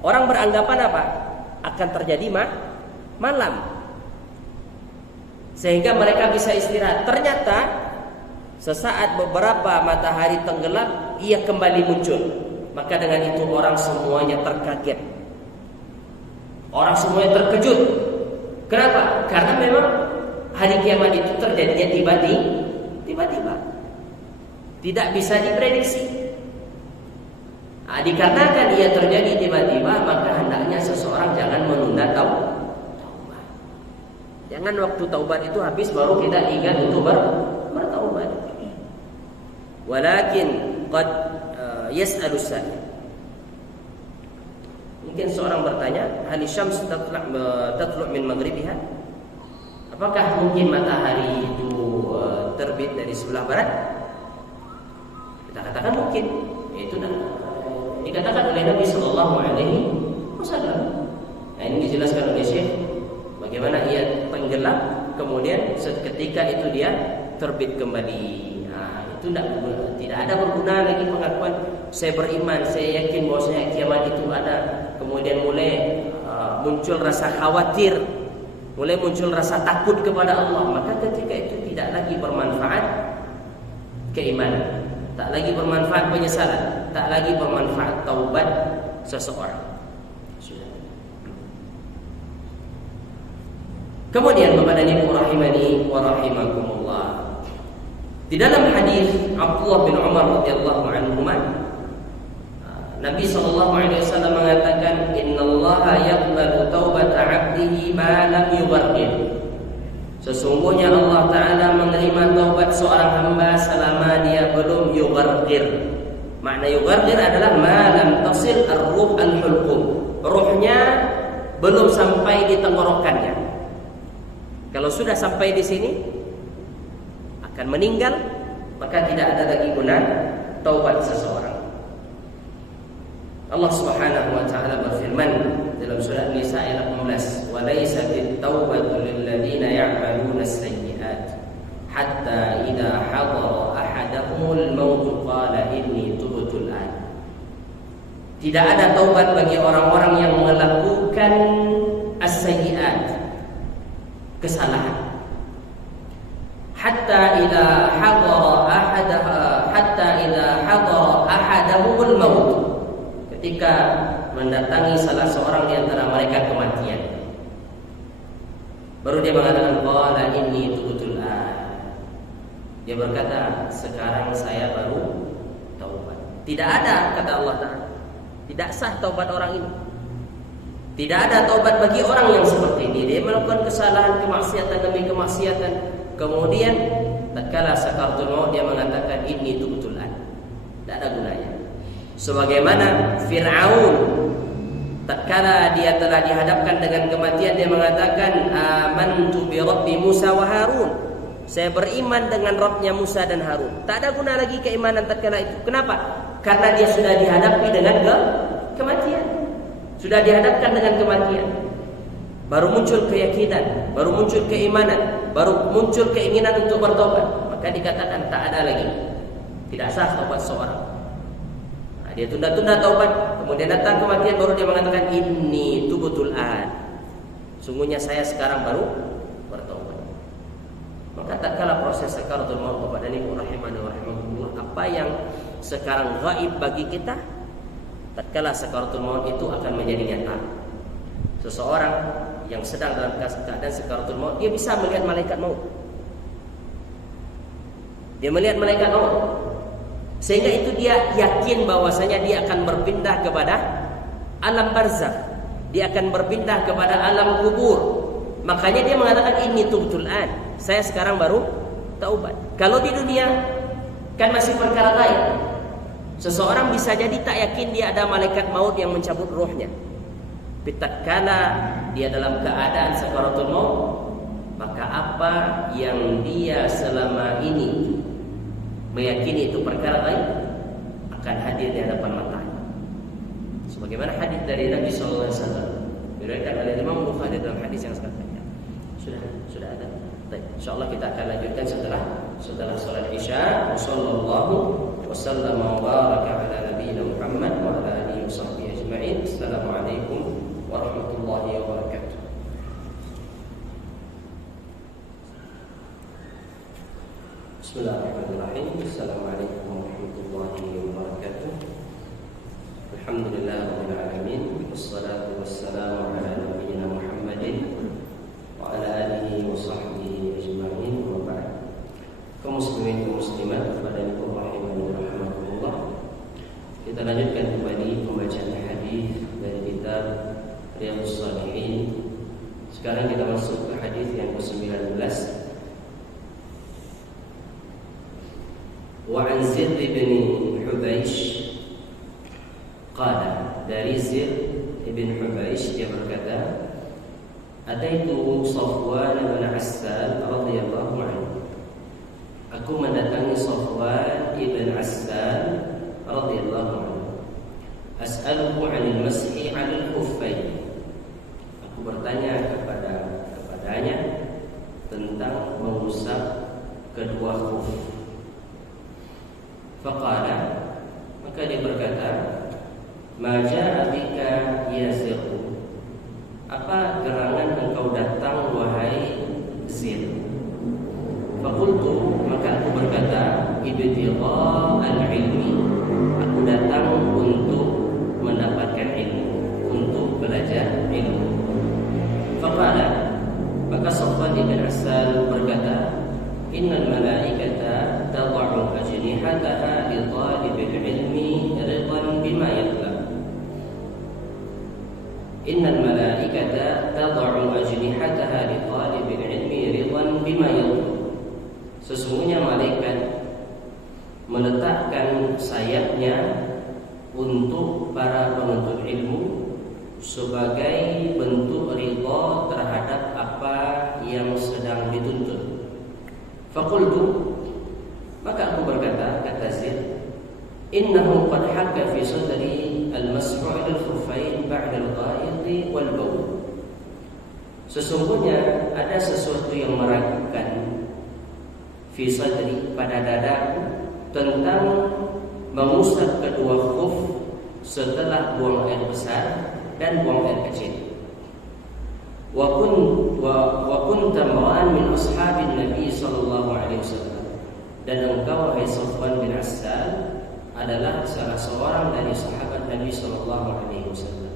orang beranggapan apa? Akan terjadi malam. Sehingga mereka bisa istirahat. Ternyata sesaat beberapa matahari tenggelam, ia kembali muncul. Maka dengan itu orang semuanya terkaget. Orang semuanya terkejut. Kenapa? Karena memang Hari kiamat itu terjadinya tiba-tiba. Tidak bisa diprediksi. Dikarenakan ia terjadi tiba-tiba, maka hendaknya seseorang jangan menunda taubat. Jangan waktu taubat itu habis baru kita ingat untuk bertaubat. Walakin qad yas'alu sa'il. Mungkin seorang bertanya, hal syams tatlu' min maghribiha? Apakah mungkin matahari itu terbit dari sebelah barat? Kita katakan mungkin. Itu dikatakan oleh Nabi sallallahu alaihi wasallam. Nah, ini dijelaskan oleh Syekh bagaimana ia tenggelam, kemudian seketika itu dia terbit kembali. Nah, itu tidak ada berguna lagi pengakuan saya beriman, saya yakin bahwasanya kiamat itu ada. Kemudian mulai muncul rasa khawatir, mulai muncul rasa takut kepada Allah, maka ketika itu tidak lagi bermanfaat keimanan, tak lagi bermanfaat penyesalan, tak lagi bermanfaat taubat seseorang. Sudah. Kemudian Bapak dan Ibu rahimani wa rahimakumullah. Di dalam hadis Abdullah bin Umar radhiyallahu anhuma, Nabi sallallahu alaihi wasallam mengatakan, "Innallaha yaqbalu taubata 'abdihi ma lam yughargir." Sesungguhnya Allah Ta'ala menerima taubat seorang hamba selama dia belum yughargir. Makna yughargir adalah malam tasil ar-ruh al-hulqum. Ruhnya belum sampai di tenggorokannya. Kalau sudah sampai di sini akan meninggal, maka tidak ada lagi guna taubat seseorang. Allah Subhanahu wa taala berfirman dalam surah Nisa ayat 18, "Wa laysat at-taubatu lil ladzina ya'maluna as-sayyi'at hatta idza hadara ahadahumul maut qala inni tubtu al-an." Tidak ada taubat bagi orang-orang yang melakukan as-sayyi'at, kesalahan. Hatta idza hadara ahadahumul maut, ketika mendatangi salah seorang di antara mereka kematian, baru dia mengatakan qala inni tubtul an. Dia berkata, sekarang saya baru taubat. Tidak ada, kata Allah Ta'ala, tidak sah taubat orang ini. Tidak ada taubat bagi orang yang seperti ini. Dia melakukan kesalahan, kemaksiatan demi kemaksiatan, kemudian tatkala sakaratul maut dia mengatakan inni tubtul an. Tidak ada gunanya. Sebagaimana Fir'aun tatkala dia telah dihadapkan dengan kematian, dia mengatakan amantu bi rabbi Musa wa Harun. Saya beriman dengan Rabbnya Musa dan Harun. Tak ada guna lagi keimanan tatkala itu. Kenapa? Karena dia sudah dihadapi dengan kematian. Sudah dihadapkan dengan kematian. Baru muncul keyakinan, baru muncul keimanan, baru muncul keinginan untuk bertobat. Maka dikatakan tak ada lagi. Tidak sah taubat seorang. Dia tunda-tunda taubat, kemudian datang kematian, baru dia mengatakan inni tubtul an. Sungguhnya saya sekarang baru bertaubat. Maka tatkala proses sakaratul maut, Bapak dan Ibu rahimani wa rahimakumullah, apa yang sekarang gaib bagi kita, tatkala sakaratul maut itu akan menjadi nyata. Seseorang yang sedang dalam keadaan sakaratul maut, dia bisa melihat malaikat maut. Dia melihat malaikat maut. Sehingga itu dia yakin bahwasanya dia akan berpindah kepada alam barzakh. Dia akan berpindah kepada alam kubur. Makanya dia mengatakan ini tubtul an. Saya sekarang baru taubat. Kalau di dunia kan masih perkara gaib. Seseorang bisa jadi tak yakin dia ada malaikat maut yang mencabut rohnya. Tatkala dia dalam keadaan sakaratul maut, maka apa yang dia selama ini meyakini itu perkara lain akan hadir di hadapan matanya. Sebagaimana hadis dari Nabi sallallahu alaihi wasallam diriwayatkan oleh Imam Bukhari dalam hadis yang sangat panjang. Sudah ada. Baik, insyaallah kita akan lanjutkan setelah salat Isya. Wassallallahu wasallam wa baraka ala nabiyina Muhammad wa ala alihi washabbihi ajma'in. Assalamualaikum warahmatullahi wabarakatuh. Bismillahirrahmanirrahim. Assalamualaikum warahmatullahi wabarakatuh. Alhamdulillahirabbil alamin. Wassalatu wassalamu ala nabiyyina Muhammadin wa ala alihi wa sahbihi ajma'in. ajma'in. Wa ba'd. Kaum muslimin dan muslimat rahimanillah. Kita lanjutkan kembali pembacaan hadis dari kitab Riyadhus Shalihin. Sekarang kita masuk ke hadis yang ke-19. Wa an Zir bin Hubaish qala, dari Zir bin Hubaish dia berkata, Ataitu Safwan bin Assal radhiyallahu anhu. Aku mendatangi Safwan bin Assal radhiyallahu anhu. As'aluhu 'anil mashi 'alal khuffain. Aku bertanya kepadanya tentang mengusap kedua khuf. Faqala, maka dia berkata, Ma ja'a bika ya Zir? Apa gerangan engkau datang wahai Zir? Faqultu, maka aku berkata, ibtigha al-ilmi. Aku datang untuk mendapatkan ilmu, untuk belajar ilmu. Faqala, maka Safwan bin Assal berkata, Innal malaikata tad'u ajnihataha li talibil ilmi ridan bima yatlab. Innal malaikata tad'u ajnihataha li talibil ilmi ridan bima yatlab. Sesungguhnya malaikat meletakkan sayapnya untuk para penuntut ilmu sebagai bentuk ridha terhadap apa yang sedang dituntut. Faqultu, maka aku berkata, kata Zir, innahu qad hakka fi sadri al-mas'u 'ala al-khuffain ba'da al-ghaid wal bawl. Sesungguhnya ada sesuatu yang meragukan fi sadri, pada dadaku, tentang mengusap kedua khuf setelah buang air besar dan buang air kecil. Wa kunta mar'an min ashabin Nabi sallallahu alaihi wasallam. Dan engkau wahai Safwan bin Assal adalah salah seorang dari sahabat Nabi sallallahu alaihi wasallam.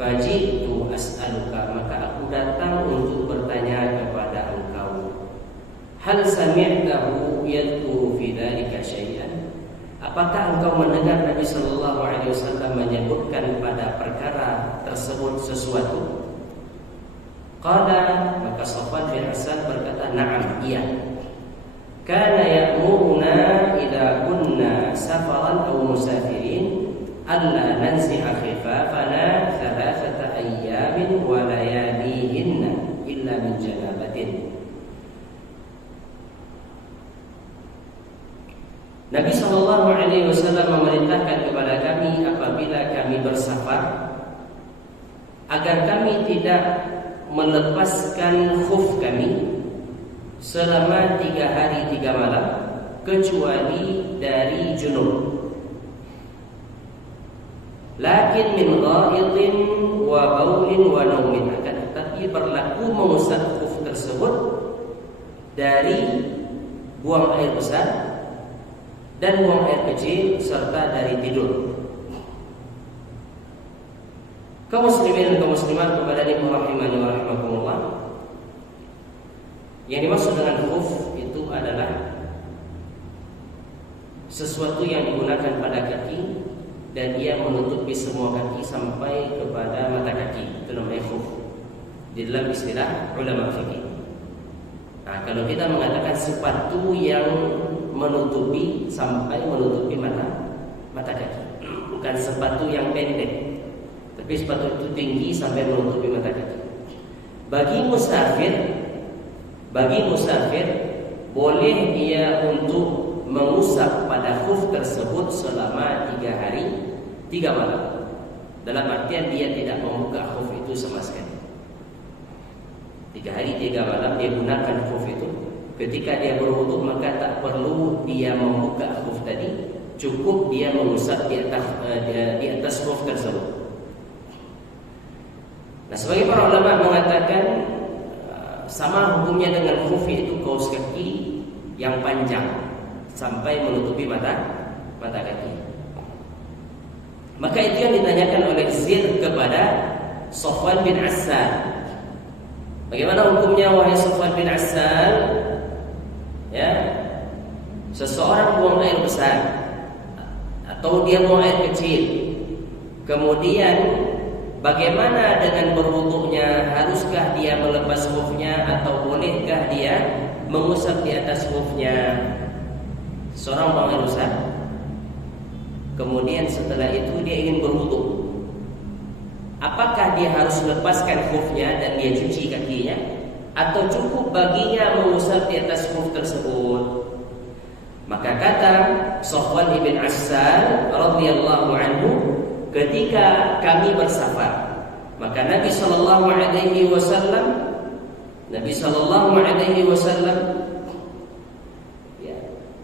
Faji'tu as'aluka, maka aku datang untuk bertanya kepada engkau. Hal sami'tahu yadhkuru fi dzalika syai'an? Apakah engkau mendengar Nabi sallallahu alaihi wasallam menyebutkan pada perkara tersebut sesuatu? Qala, maka Safwan bin Assal berkata, na'am, iya. Kana ya'muruna idza kunna safaran aw musafirin alla nanzi'a khifafana thalathata ayyamin wa layalihinna illa min janabatin. Nabi sallallahu alaihi wasallam memerintahkan kepada kami apabila kami bersafar agar kami tidak melepaskan khuf kami selama 3 hari 3 malam kecuali dari junub. Lakin min ghaidin wa baulin wa naumin, akan tetapi berlaku mengusap khuf tersebut dari buang air besar dan buang air kecil serta dari tidur. Kaum muslimin dan kaum muslimat kepada rahimani wa rahimakumullah. Yang dimaksud dengan khuf itu adalah sesuatu yang digunakan pada kaki dan ia menutupi semua kaki sampai kepada mata kaki. Itu namanya khuf di dalam istilah ulama fikih. Nah, kalau kita mengatakan sepatu yang menutupi sampai menutupi mata kaki, bukan sepatu yang pendek, tapi sepatu itu tinggi sampai menutupi mata kaki. Bagi musafir boleh dia untuk mengusap pada khuf tersebut selama 3 hari 3 malam. Dalam artian dia tidak membuka khuf itu sama sekali. 3 hari 3 malam dia gunakan khuf itu. Ketika dia berwudu maka tak perlu dia membuka khuf tadi, cukup dia mengusap di atas khuf tersebut. Nah, sebagai para ulama mengatakan sama hukumnya dengan khuf, itu kaos kaki yang panjang sampai menutupi mata kaki. Maka itu yang ditanyakan oleh Zir kepada Safwan bin Assal. Bagaimana hukumnya wahai Safwan bin Assal? Ya, seseorang buang air besar atau dia buang air kecil, kemudian bagaimana dengan berwuduknya? Haruskah dia melepas khufnya atau bolehkah dia mengusap di atas khufnya? Seorang buang air besar, kemudian setelah itu dia ingin berwuduk. Apakah dia harus lepaskan khufnya dan dia cuci kakinya, atau cukup baginya mengusap di atas khuf tersebut? Maka kata Safwan bin Assal radhiyallahu anhu, ketika kami bersafar, maka Nabi sallallahu alaihi wasallam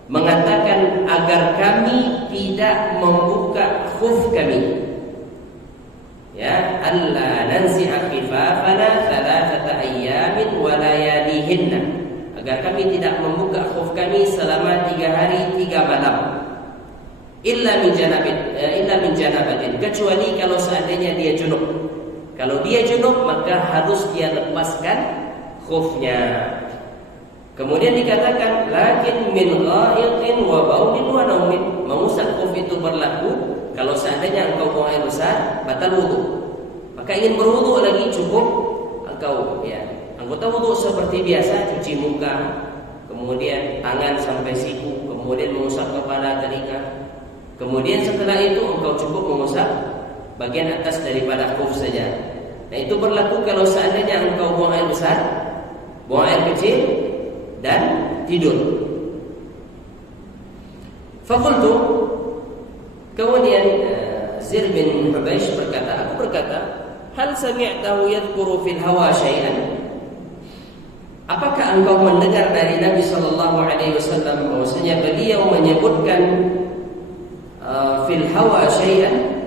mengatakan agar kami tidak membuka khuf kami. Ya, alla nanzi'a khifafana thalathata ayyamin wa layalihinna, agar kami tidak membuka khuf kami selama 3 hari 3 malam. Illa min janabatin, kecuali kalau seandainya dia junub. Kalau dia junub maka harus dia lepaskan khufnya. Kemudian dikatakan lakin min gha'itin wa baulin wa naumin, mengusap khuf itu berlaku kalau seandainya engkau buang air besar, batal wudu. Maka ingin berwudu lagi, cukup engkau anggota wudu seperti biasa, cuci muka, kemudian tangan sampai siku, kemudian mengusap kepala, telinga. Kemudian setelah itu engkau cukup mengusap bagian atas daripada khuf saja. Nah, itu berlaku kalau seandainya engkau buang air besar, buang air kecil, dan tidur. Fakultu, kemudian Zir bin Hubaish berkata, aku berkata, hal sami'tahu yadhkuru fil hawa syai'an? Apakah engkau mendengar dari Nabi sallallahu alaihi wasallam bahwasanya beliau menyebutkan fil hawa syai'an,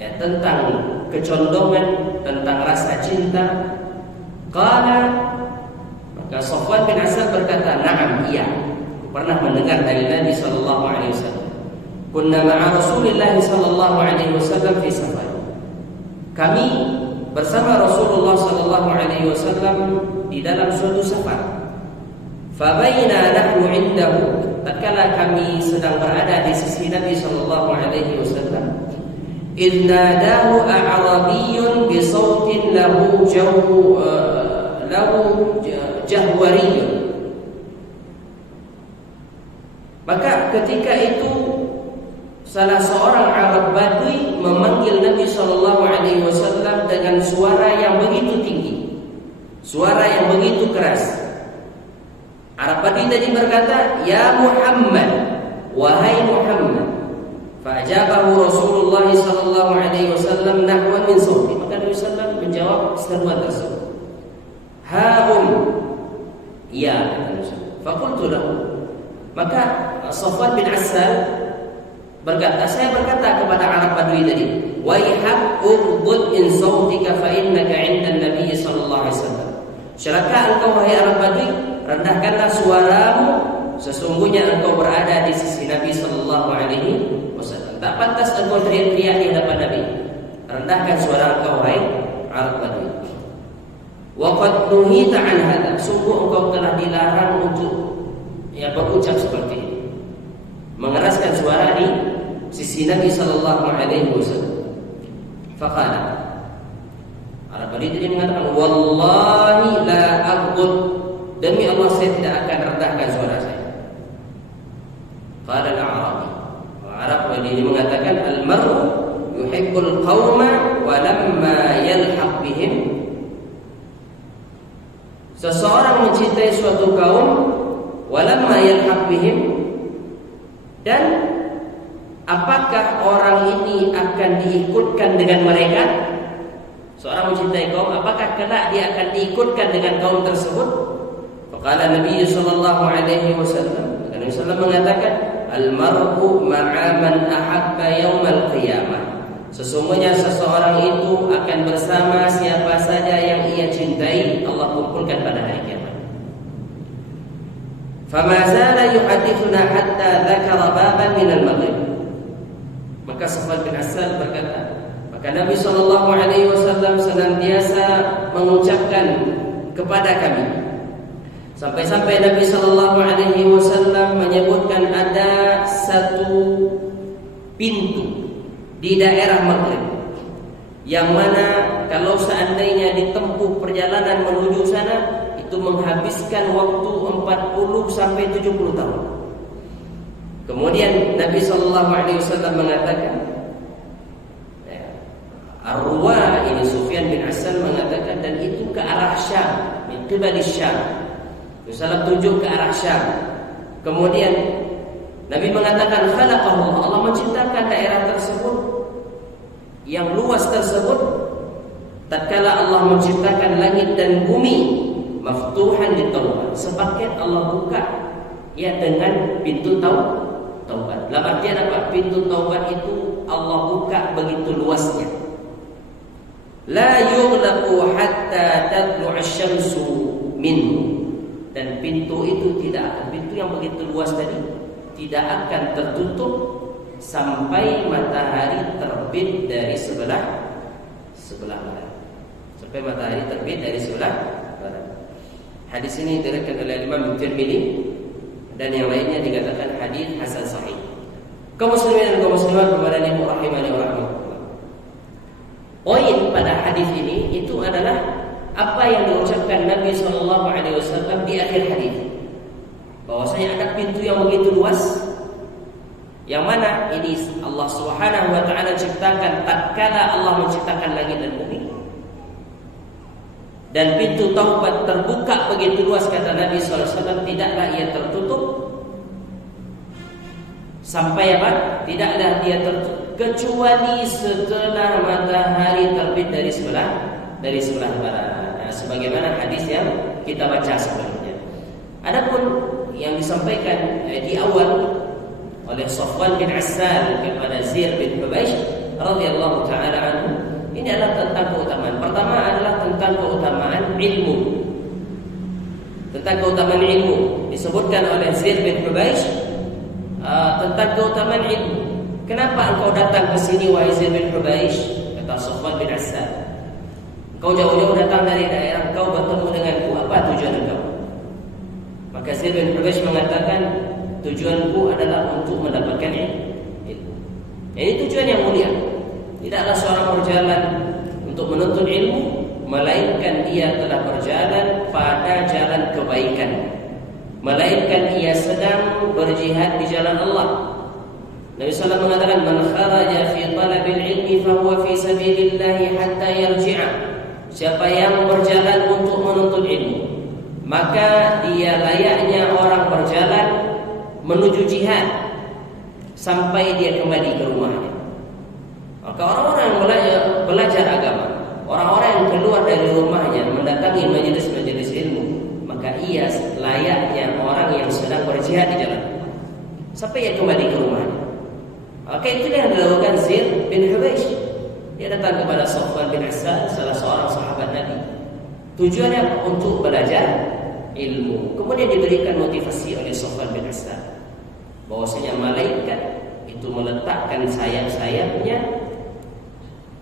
ya, tentang kecondongan, tentang rasa cinta? Qala, maka Safwan bin Assal berkata, na'am, iya, pernah mendengar dari Nabi sallallahu alaihi wasallam. Kunna ma'a Rasulillah sallallahu alaihi wasallam fi safar. Kami bersama Rasulullah sallallahu alaihi wasallam di dalam suatu safar. Fa baina nahnu 'indahu, tatkala kami sedang berada di sisi Nabi sallallahu alaihi wasallam, idh nadahu a'rabiyyun bi sautin lahu jahwariyun. Maka ketika itu salah seorang Arab Badui memanggil Nabi sallallahu alaihi wasallam dengan suara yang begitu tinggi, suara yang begitu keras. Arab Badui tadi berkata, "Ya Muhammad, wahai Muhammad." Fa'ajabahu Rasulullah sallallahu alaihi wasallam nahwan min sauti. Maka Nabi sallallahu menjawab seruan tersebut. Ha'um, ya. Fakultu lahu. Maka Safwan bin Assal berkata, saya berkata kepada Arab Badui tadi, waihak urdud in sautika fa innaka 'inda Nabi sallallahu alaihi wasallam. Celaka engkau wahai Arab Badui, rendahkanlah suaramu, sesungguhnya engkau berada di sisi Nabi sallallahu alaihi wasallam. Tak pantas engkau teriak-teriak di hadapan Nabi. Rendahkan suara engkau wahai Arab Badui. Wa qad nuhita 'an hadha, sungguh engkau telah dilarang untuk berucap seperti ini, mengeraskan suara di sisi Nabi sallallahu alaihi wasallam. Faqala, Arab Badui tadi mengatakan, wallahi la aghdud, demi Allah saya tidak akan rendahkan suara saya. Qala al-Arabi, Arab Badui ini mengatakan, al-mar'u yuhibbul qauma wa lamma yalhaq bihim. Seseorang mencintai suatu kaum walamma yalhaq bihim, dan apakah orang ini akan diikutkan dengan mereka? Seorang mencintai kaum, apakah kelak dia akan diikutkan dengan kaum tersebut? Faqala Nabi sallallahu alaihi wasallam, Nabi sallallahu mengatakan, al-mar'u ma'a man ahabba yaumal qiyamah. Sesungguhnya seseorang itu akan bersama siapa saja yang ia cintai, Allah kumpulkan pada hari kiamat. Fama zala yuhadithuna hatta dzakara baban min al-maghrib. Maka Safwan bin Assal berkata, Maka Nabi SAW senantiasa mengucapkan kepada kami, sampai-sampai Nabi SAW menyebutkan ada satu pintu di daerah Maghrib yang mana kalau seandainya ditempuh perjalanan menuju sana itu menghabiskan waktu 40 sampai 70 tahun. Kemudian Nabi SAW mengatakan, Arwa ini Sufyan bin Hasan mengatakan, dan itu ke arah Syam, min qibali Syam. Rasulullah tunjuk ke arah Syam. Kemudian Nabi mengatakan, khalaqahu, Allah menciptakan daerah tersebut yang luas tersebut tatkala Allah menciptakan langit dan bumi, maftuhan di taubat, sepaket Allah buka ya dengan pintu taubat. Dalam artian apa? Pintu taubat itu Allah buka begitu luasnya. La yughlaqu hatta tatlu'a asy-syamsu minhu. Dan pintu itu pintu yang begitu luas tadi tidak akan tertutup sampai matahari terbit dari sebelah barat. Sampai matahari terbit dari sebelah barat. Hadis ini diriwayatkan oleh Imam Tirmidzi dan yang lainnya dikatakan hadis hasan sahih. Kaum muslimin dan kaum muslimat rahimani wa rahimakumullah. Poin pada hadis ini itu adalah apa yang diucapkan Nabi SAW di akhir hadis, bahwasanya ada pintu yang begitu luas, yang mana ini Allah Subhanahu wa taala ciptakan tatkala Allah menciptakan langit dan bumi. Dan pintu taubat terbuka begitu luas, kata Nabi SAW, tidaklah ia tertutup sampai apa? Tidaklah dia tertutup kecuali setelah matahari terbit dari sebelah barat. Nah, sebagaimana hadis yang kita baca sebelumnya. Adapun yang disampaikan di awal oleh Safwan bin Assal kepada Zir bin Hubaish radhiyallahu taala anhu, ini adalah tentang keutamaan. Pertama adalah tentang keutamaan ilmu. Tentang keutamaan ilmu disebutkan oleh Zir bin Hubaish tentang keutamaan ilmu. Kenapa engkau datang ke sini wahai Zir bin Hubaish? Kata Safwan bin Assal, engkau jauh-jauh datang dari daerah, engkau bertemu denganku, apa tujuan engkau? Maka Zir bin Hubaish mengatakan, tujuanku adalah untuk mendapatkan ilmu. Ini tujuan yang mulia. Tidaklah seorang berjalan untuk menuntut ilmu, melainkan dia telah berjalan pada jalan kebaikan, melainkan ia sedang berjihad di jalan Allah. Nabi SAW mengatakan, man kharaja fi talabil ilmi fahuwa fi sabilillahi hatta yarji'a. Siapa yang berjalan untuk menuntut ilmu, maka dia layaknya orang berjalan menuju jihad sampai dia kembali ke rumahnya. Maka orang-orang yang belajar agama, orang-orang yang keluar dari rumahnya mendatangi majelis-majelis ilmu, maka ia layaknya orang yang sedang berjihad di jalan Allah sampai ia kembali ke rumahnya. Maka itulah yang dilakukan Zir bin Hubaish. Dia datang kepada Safwan bin Assal, salah seorang sahabat Nabi. Tujuannya untuk belajar ilmu. Kemudian diberikan motivasi oleh Safwan bin Assal bahwasanya malaikat itu meletakkan sayap-sayapnya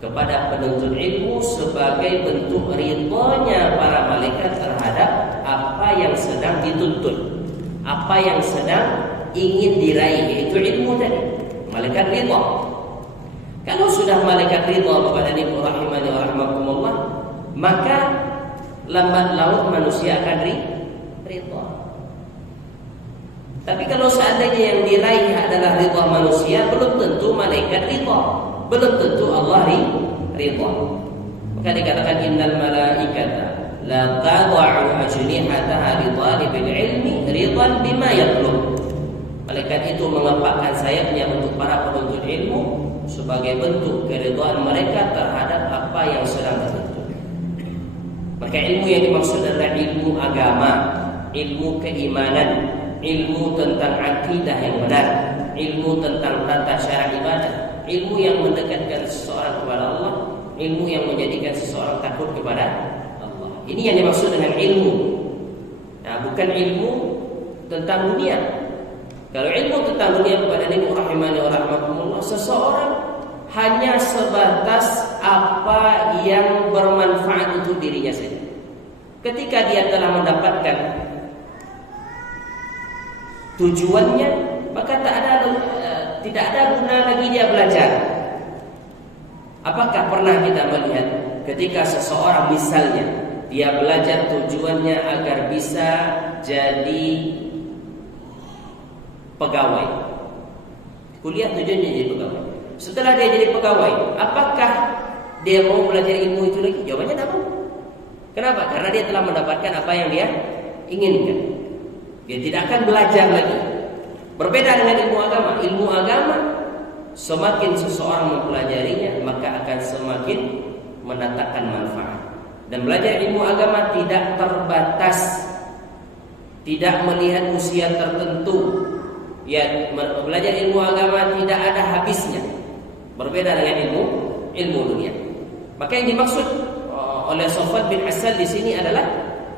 kepada penuntut ilmu sebagai bentuk ridhonya para malaikat terhadap apa yang sedang dituntut, apa yang sedang ingin diraih, yaitu ilmu tadi. Malaikat ridha. Kalau sudah malaikat ridha kepada Nabi rahimani wa rahmakumullah, maka lambat laun manusia akan ridha. Tapi kalau seandainya yang diraih adalah ridha manusia, belum tentu malaikat ridha, belum tentu Allah ridha. Maka dikatakan innal malaikata la tad'u ajnihataha li talibil ilmi ridhan bima yatlub. Malaikat itu mengepakkan sayapnya untuk para penuntut ilmu sebagai bentuk keridhaan mereka terhadap apa yang sedang dituntut. Maka ilmu yang dimaksud adalah ilmu agama, ilmu keimanan, ilmu tentang akidah yang benar, ilmu tentang tata cara ibadah, ilmu yang mendekatkan seseorang kepada Allah, ilmu yang menjadikan seseorang takut kepada Allah. Ini yang dimaksud dengan ilmu. Nah, bukan ilmu tentang dunia. Kalau ilmu tentang dunia kepada Nabi rahimani wa rahmatullah, seseorang hanya sebatas apa yang bermanfaat untuk dirinya saja. Ketika dia telah mendapatkan tujuannya, maka tidak ada guna lagi dia belajar. Apakah pernah kita melihat ketika seseorang misalnya dia belajar tujuannya agar bisa jadi pegawai, kuliah tujuannya jadi pegawai. Setelah dia jadi pegawai, apakah dia mau belajar ilmu itu lagi? Jawabannya tidak mau. Kenapa? Karena dia telah mendapatkan apa yang dia inginkan. Dia tidak akan belajar lagi. Berbeda dengan ilmu agama. Ilmu agama, semakin seseorang mempelajarinya, maka akan semakin mendatangkan manfaat. Dan belajar ilmu agama tidak terbatas, tidak melihat usia tertentu. Ya, belajar ilmu agama tidak ada habisnya. Berbeda dengan ilmu dunia. Maka yang dimaksud oleh Sofwan bin Asal di sini adalah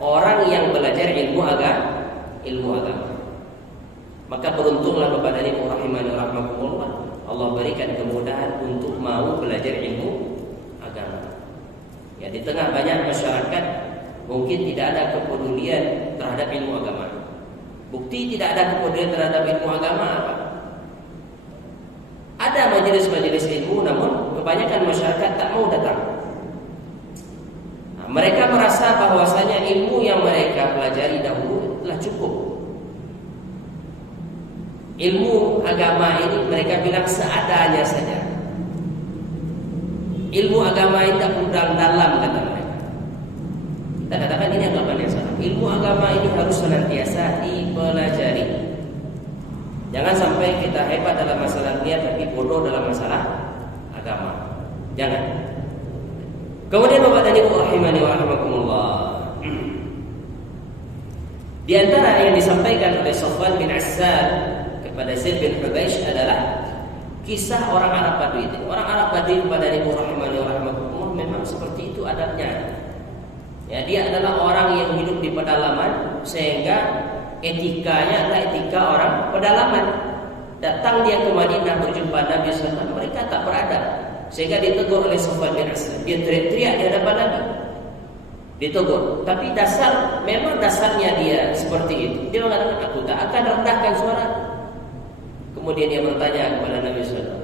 orang yang belajar ilmu agama. Maka beruntunglah Bapak dan Ibu rahimani wa rahmakumullah, Allah berikan kemudahan untuk mau belajar ilmu agama. Ya, di tengah banyak masyarakat mungkin tidak ada kepedulian terhadap ilmu agama. Bukti tidak ada kepedulian terhadap ilmu agama apa? Ada majelis-majelis ilmu, namun kebanyakan masyarakat tak mau datang. Nah, mereka merasa bahwasanya ilmu yang mereka pelajari dahulu telah cukup. Ilmu agama ini mereka bilang seadanya saja. Ilmu agama ini tak kurang dalam, kata mereka. Kita katakan ini anggapan yang salah. Ilmu agama ini harus senantiasa dipelajari. Jangan sampai kita hebat dalam masalah dunia tapi bodoh dalam masalah agama. Jangan. Kemudian Bapak dan Ibu rahimani wa rahimakumullah, di antara yang disampaikan oleh Sofwan bin Assal kepada Zaid bin Hubaish adalah kisah orang Arab Badui. Orang Arab Badui kepada Ibu rahimani wa rahimakumullah memang seperti itu adabnya. Ya, dia adalah orang yang hidup di pedalaman, sehingga etikanya adalah etika orang pedalaman. Datang dia ke Madinah berjumpa Nabi SAW, mereka tak beradab, sehingga ditegur oleh Sofwan bin Asal. Dia teriak-teriak di hadapan Nabi, ditegur. Tapi memang dasarnya dia seperti itu. Dia mengatakan, aku tak akan rendahkan suara. Kemudian dia bertanya kepada Nabi SAW,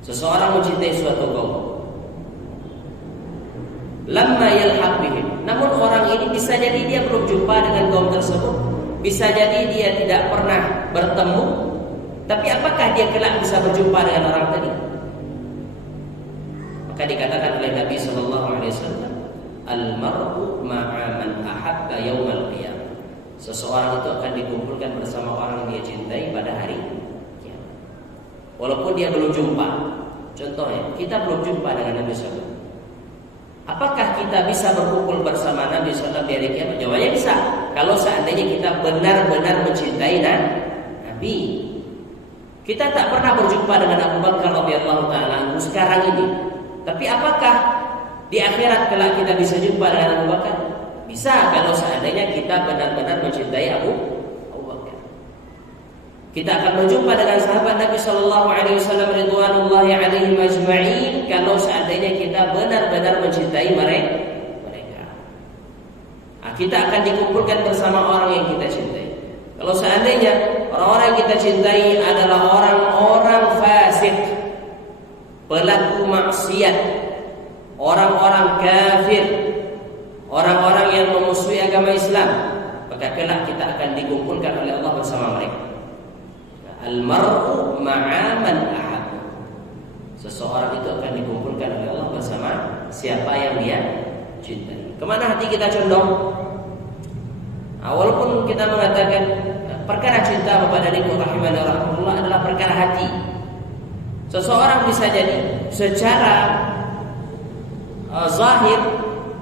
seseorang mencintai suatu kaum, lamma yalhaq bihim. Namun orang ini bisa jadi dia belum jumpa dengan kaum tersebut, bisa jadi dia tidak pernah bertemu, tapi apakah dia kelak bisa berjumpa dengan orang tadi? Maka dikatakan oleh Nabi SAW, al-mar'u ma'a man ahabba yaumal qiyamah. Seseorang itu akan dikumpulkan bersama orang yang dia cintai pada hari kiamat. Walaupun dia belum jumpa. Contohnya, kita belum jumpa dengan Nabi SAW. Apakah kita bisa berkumpul bersama Nabi SAW di hari kiamat? Jawabannya bisa. Kalau seandainya kita benar-benar mencintai Nabi. Kita tak pernah berjumpa dengan Abu Bakar radhiyallahu taala sekarang ini. Tapi apakah di akhirat kelak kita bisa jumpa dengan Abu Bakar? Bisa, kalau seandainya kita benar-benar mencintai Abu Bakar. Kita akan berjumpa dengan sahabat Nabi SAW ridwanullahi alaihim ajma'in kalau seandainya kita benar-benar mencintai mereka. Nah, kita akan dikumpulkan bersama orang yang kita cintai. Kalau seandainya orang-orang yang kita cintai adalah orang-orang fasik, pelaku maksiat, orang-orang kafir, orang-orang yang memusuhi agama Islam, maka kelak kita akan dikumpulkan oleh Allah bersama mereka. Al-mar'u ma'a man ahab. Seseorang itu akan dikumpulkan oleh Allah bersama siapa yang dia cintai. Kemana hati kita condong? Walaupun kita mengatakan perkara cinta kepada Nabi Muhammad rahimahullah adalah perkara hati. Seseorang bisa jadi secara zahir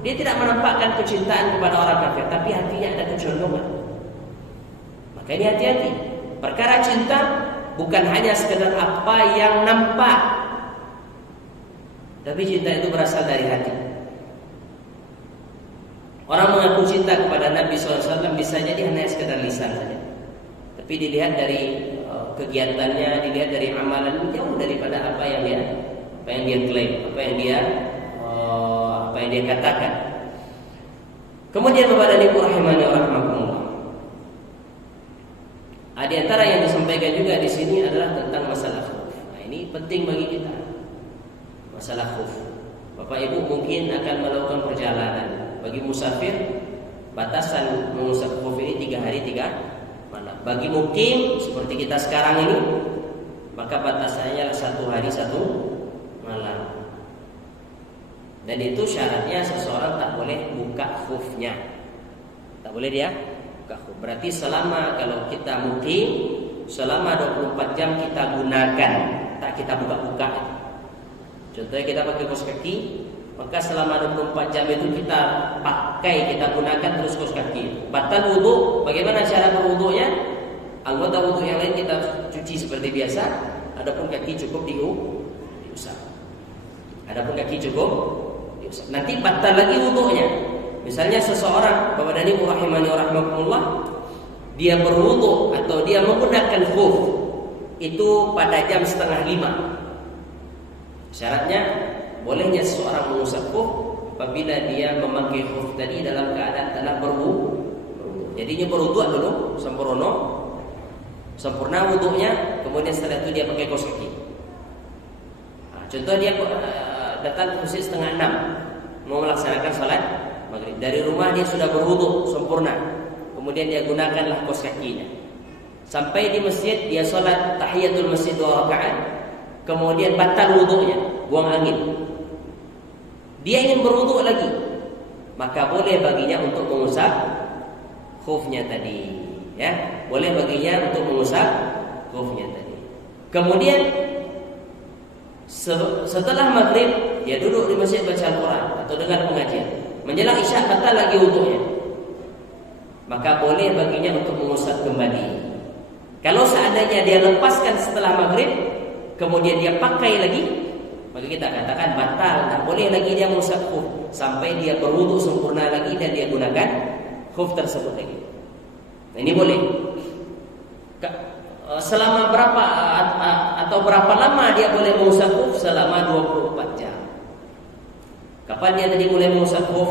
dia tidak menampakkan kecintaan kepada orang kafir, tapi hatinya ada kecondongan. Maka ini hati-hati. Perkara cinta bukan hanya sekedar apa yang nampak, tapi cinta itu berasal dari hati. Orang mengaku cinta kepada Nabi SAW bisa jadi hanya sekedar lisan saja, tapi dilihat dari kegiatannya, dilihat dari amalan jauh daripada apa yang dia apa yang dia klaim, apa yang dia katakan. Kemudian Bapak dan Ibu rahimani wa rahimakumullah, di antara yang disampaikan juga di sini adalah tentang masalah khuf. Nah, ini penting bagi kita. Masalah khuf. Bapak Ibu mungkin akan melakukan perjalanan. Bagi musafir, batasan mengusap khuf ini 3 hari 3 malam. Bagi mukim seperti kita sekarang ini, maka batasannya 1 hari 1 malam. Dan itu syaratnya seseorang tak boleh buka khufnya. Tak boleh dia buka khuf. Berarti selama kalau kita mukim, selama 24 jam kita gunakan, tak kita buka-buka. Contohnya kita pakai kaos kaki, maka selama 24 jam itu kita pakai, kita gunakan terus kaos kaki. Batal wudu, bagaimana cara berwudunya? Anggota wudu yang lain kita cuci seperti biasa, adapun kaki cukup diusap. Adapun kaki cukup diusap. Nanti batal lagi wudunya. Misalnya seseorang, Bapak dan Ibu rahimani wa rahimakumullah, dia berwudu atau dia menggunakan khuf itu pada jam 4:30. Syaratnya bolehnya seseorang mengusap khuf apabila dia memakai khuf tadi dalam keadaan telah berwudu. Jadinya berwudu dulu sempurna wudunya, kemudian setelah itu dia pakai kaos kaki. Contoh dia datang ke masjid 5:30 mau melaksanakan salat maghrib. Dari rumah dia sudah berwudu sempurna, kemudian dia gunakanlah kaos kakinya. Sampai di masjid dia salat tahiyatul masjid 2 rakaat, kemudian batal wudunya, buang angin. Dia ingin berwudu lagi, maka boleh baginya untuk mengusap khufnya tadi, ya. Boleh baginya untuk mengusap khufnya tadi. Kemudian setelah maghrib dia duduk di masjid baca Al-Quran atau dengar pengajian. Menjelang isya batal lagi wudunya, maka boleh baginya untuk mengusap kembali. Kalau seandainya dia lepaskan setelah maghrib, kemudian dia pakai lagi, maka kita katakan batal. Tak boleh lagi dia mengusap khuf sampai dia berwudu sempurna lagi dan dia gunakan khuf tersebut lagi. Nah, ini boleh. Selama berapa atau berapa lama dia boleh mengusap khuf? Selama 24 jam. Kapan dia tadi mulai mengusap khuf?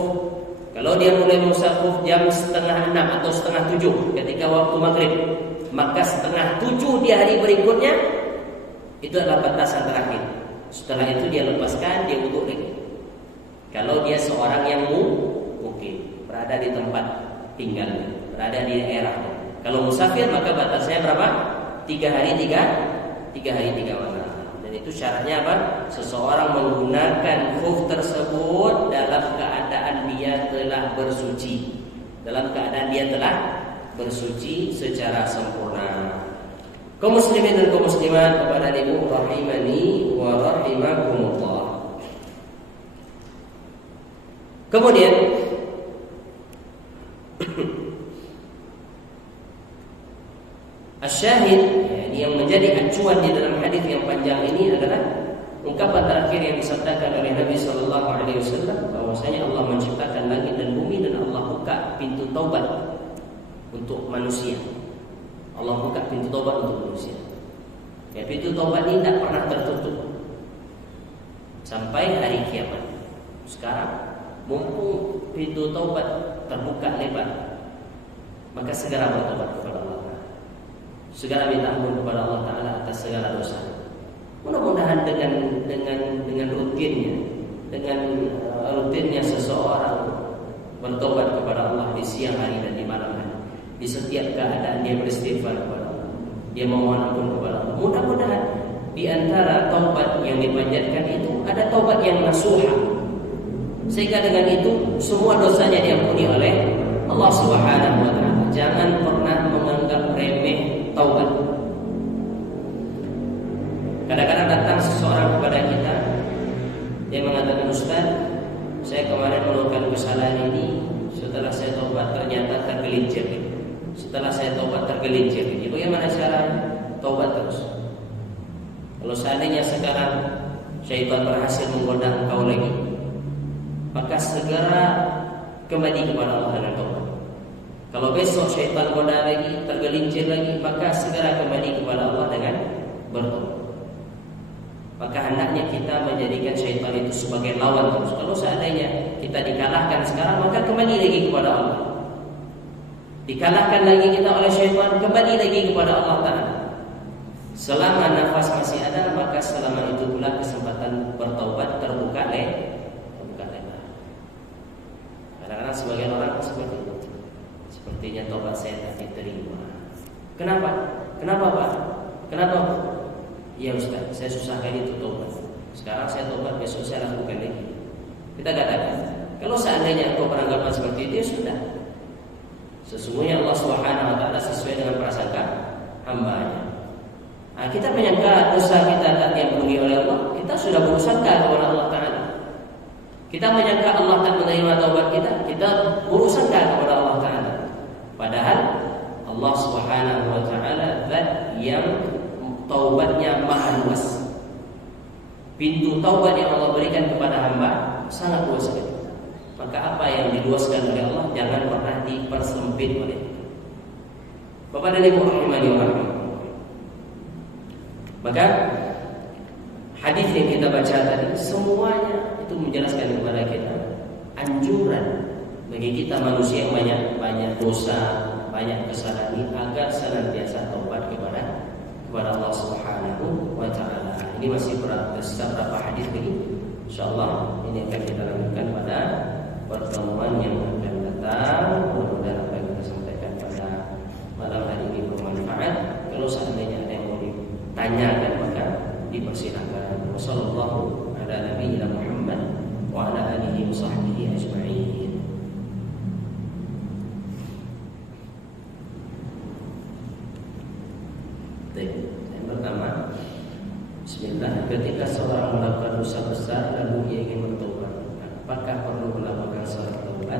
Kalau dia mulai mengusap khuf jam 5:30 atau 6:30 ketika waktu maghrib, maka 6:30 di hari berikutnya itu adalah batasan terakhir. Setelah itu dia lepaskan, dia wudu lagi. Kalau dia seorang yang mukim, berada di tempat tinggalnya, berada di daerahnya. Kalau musafir maka batasnya berapa? 3 hari 3 malam. Dan itu syaratnya apa? Seseorang menggunakan khuf tersebut dalam keadaan dia telah bersuci. Dalam keadaan dia telah bersuci secara sempurna. Kaum muslimin dan kaum muslimat, kepada ibu rahimani wa rahimakumullah. Kemudian asyahid, yang menjadi acuan di dalam hadis yang panjang ini adalah ungkapan terakhir yang disabdakan oleh Nabi sallallahu alaihi wasallam bahwasanya Allah menciptakan langit dan bumi dan Allah buka pintu taubat untuk manusia. Allah buka pintu taubat untuk manusia. Ya, pintu taubat ini tidak pernah tertutup sampai hari kiamat. Sekarang mumpung pintu taubat terbuka lebar, maka segera bertobat kepada Allah. Segera minta ampun kepada Allah Taala atas segala dosa. Mudah-mudahan dengan rutinnya seseorang bertobat kepada Allah di siang hari dan di malam hari, di setiap keadaan dia beristighfar kepada Allah, dia memohon ampun kepada Allah. Mudah-mudahan di antara taubat yang dipanjatkan itu ada taubat yang nasuha, sehingga dengan itu semua dosanya diampuni oleh Allah Subhanahu wa Ta'ala. Jangan pernah menganggap remeh taubat. Kadang-kadang datang seseorang kepada kita, dia mengatakan, Ustaz, saya kemarin melakukan kesalahan ini, setelah saya taubat ternyata tergelincir. Setelah saya taubat tergelincir. Jadi bagaimana cara taubat terus? Kalau seandainya sekarang syaitan berhasil menggoda engkau lagi, maka segera kembali kepada Allah dengan taubat. Kalau besok syaitan goda lagi, tergelincir lagi, maka segera kembali kepada Allah dengan bertobat. maka hendaknya kita menjadikan syaitan itu sebagai lawan terus. Kalau seandainya kita dikalahkan sekarang, maka kembali lagi kepada Allah. Dikalahkan lagi kita oleh syaitan, kembali lagi kepada Allah Ta'ala. Selama nafas masih ada, maka selama itu pula kesempatan bertaubat terbuka lebar. Kadang-kadang sebagian orang seperti itu, sepertinya taubat saya tak diterima. Kenapa? Kenapa Pak? Kenapa? Ya Ustaz, saya susah kali itu taubat. Sekarang saya taubat, besok saya lakukan lagi. Kita katakan, kalau seandainya engkau beranggapan seperti itu, ya sudah. Sesungguhnya Allah Subhanahu wa Ta'ala sesuai dengan prasangka hamba-Nya. Nah, kita menyangka dosa kita tak diampuni oleh Allah, kita sudah bersangka kepada Allah Ta'ala. Kita menyangka Allah tak menerima taubat kita, kita bersangka kepada Allah Ta'ala. Padahal Allah Subhanahu wa Ta'ala zat yang taubatnya maha luas. Pintu taubat yang Allah berikan kepada hamba sangat luas sekali. Maka apa yang diluaskan oleh Allah jangan pernah dipersempit oleh kita. Bapak dan Ibu rahimani wa rahimakumullah. Maka hadis yang kita baca tadi semuanya itu menjelaskan kepada kita anjuran bagi kita manusia yang banyak dosa, banyak kesalahan ini agar senantiasa taubat kepada Allah Subhanahu wa Ta'ala. Ini masih beberapa hadis lagi. Insyaallah ini akan kita lanjutkan pada pertemuan yang akan datang. Mudah-mudahan apa yang kita sampaikan pada malam hari ini bermanfaat. Kalau seandainya ada yang mau ditanyakan maka dipersilakan. Wassallallahu ala nabiyina Muhammad wa ala alihi wa sahbihi ajma'in. Yang pertama, bismillah, ketika seorang melakukan dosa besar lalu ia ingin bertobat, apakah perlu melakukan salat taubat?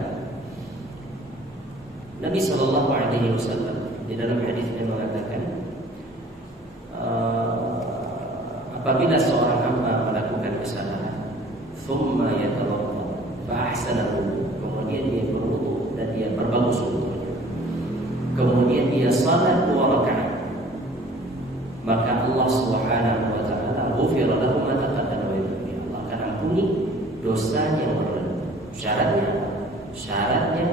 Nabi sallallahu alaihi wasallam di dalam hadisnya mengatakan, apabila seorang hamba melakukan kesalahan, thumma yatawadda fa ahsanahu, kemudian dia berwudu dan dia perbagus wudunya, kemudian dia salat 2 rakaat, maka Allah Subhanahu wa Ta'ala ghufira lahu ma taqaddama min dhanbi, Allah akan ampuni dosanya yang berlalu. Syaratnya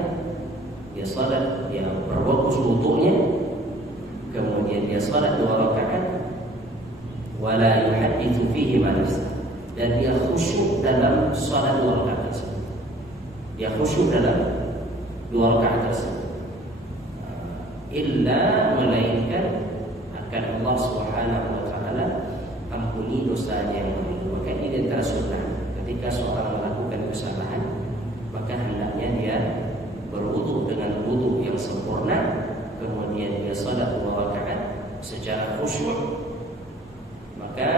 dia salat, dia perbagus wudunya, kemudian dia salat 2 rakaat, wala yuhadditsu fihi ma nafsa, dan dia khusyuk dalam salat 2 rakaat tersebut. Dia khusyuk dalam 2 rakaat tersebut. Illa melainkan akan Allah Subhanahu wa Ta'ala ampuni dosanya yang lain. Maka ini antara sunnah. Ketika seorang melakukan kesalahan, maka hendaknya dia berwudu dengan wudu yang sempurna, kemudian dia salat 2 rakaat secara khusyuk, maka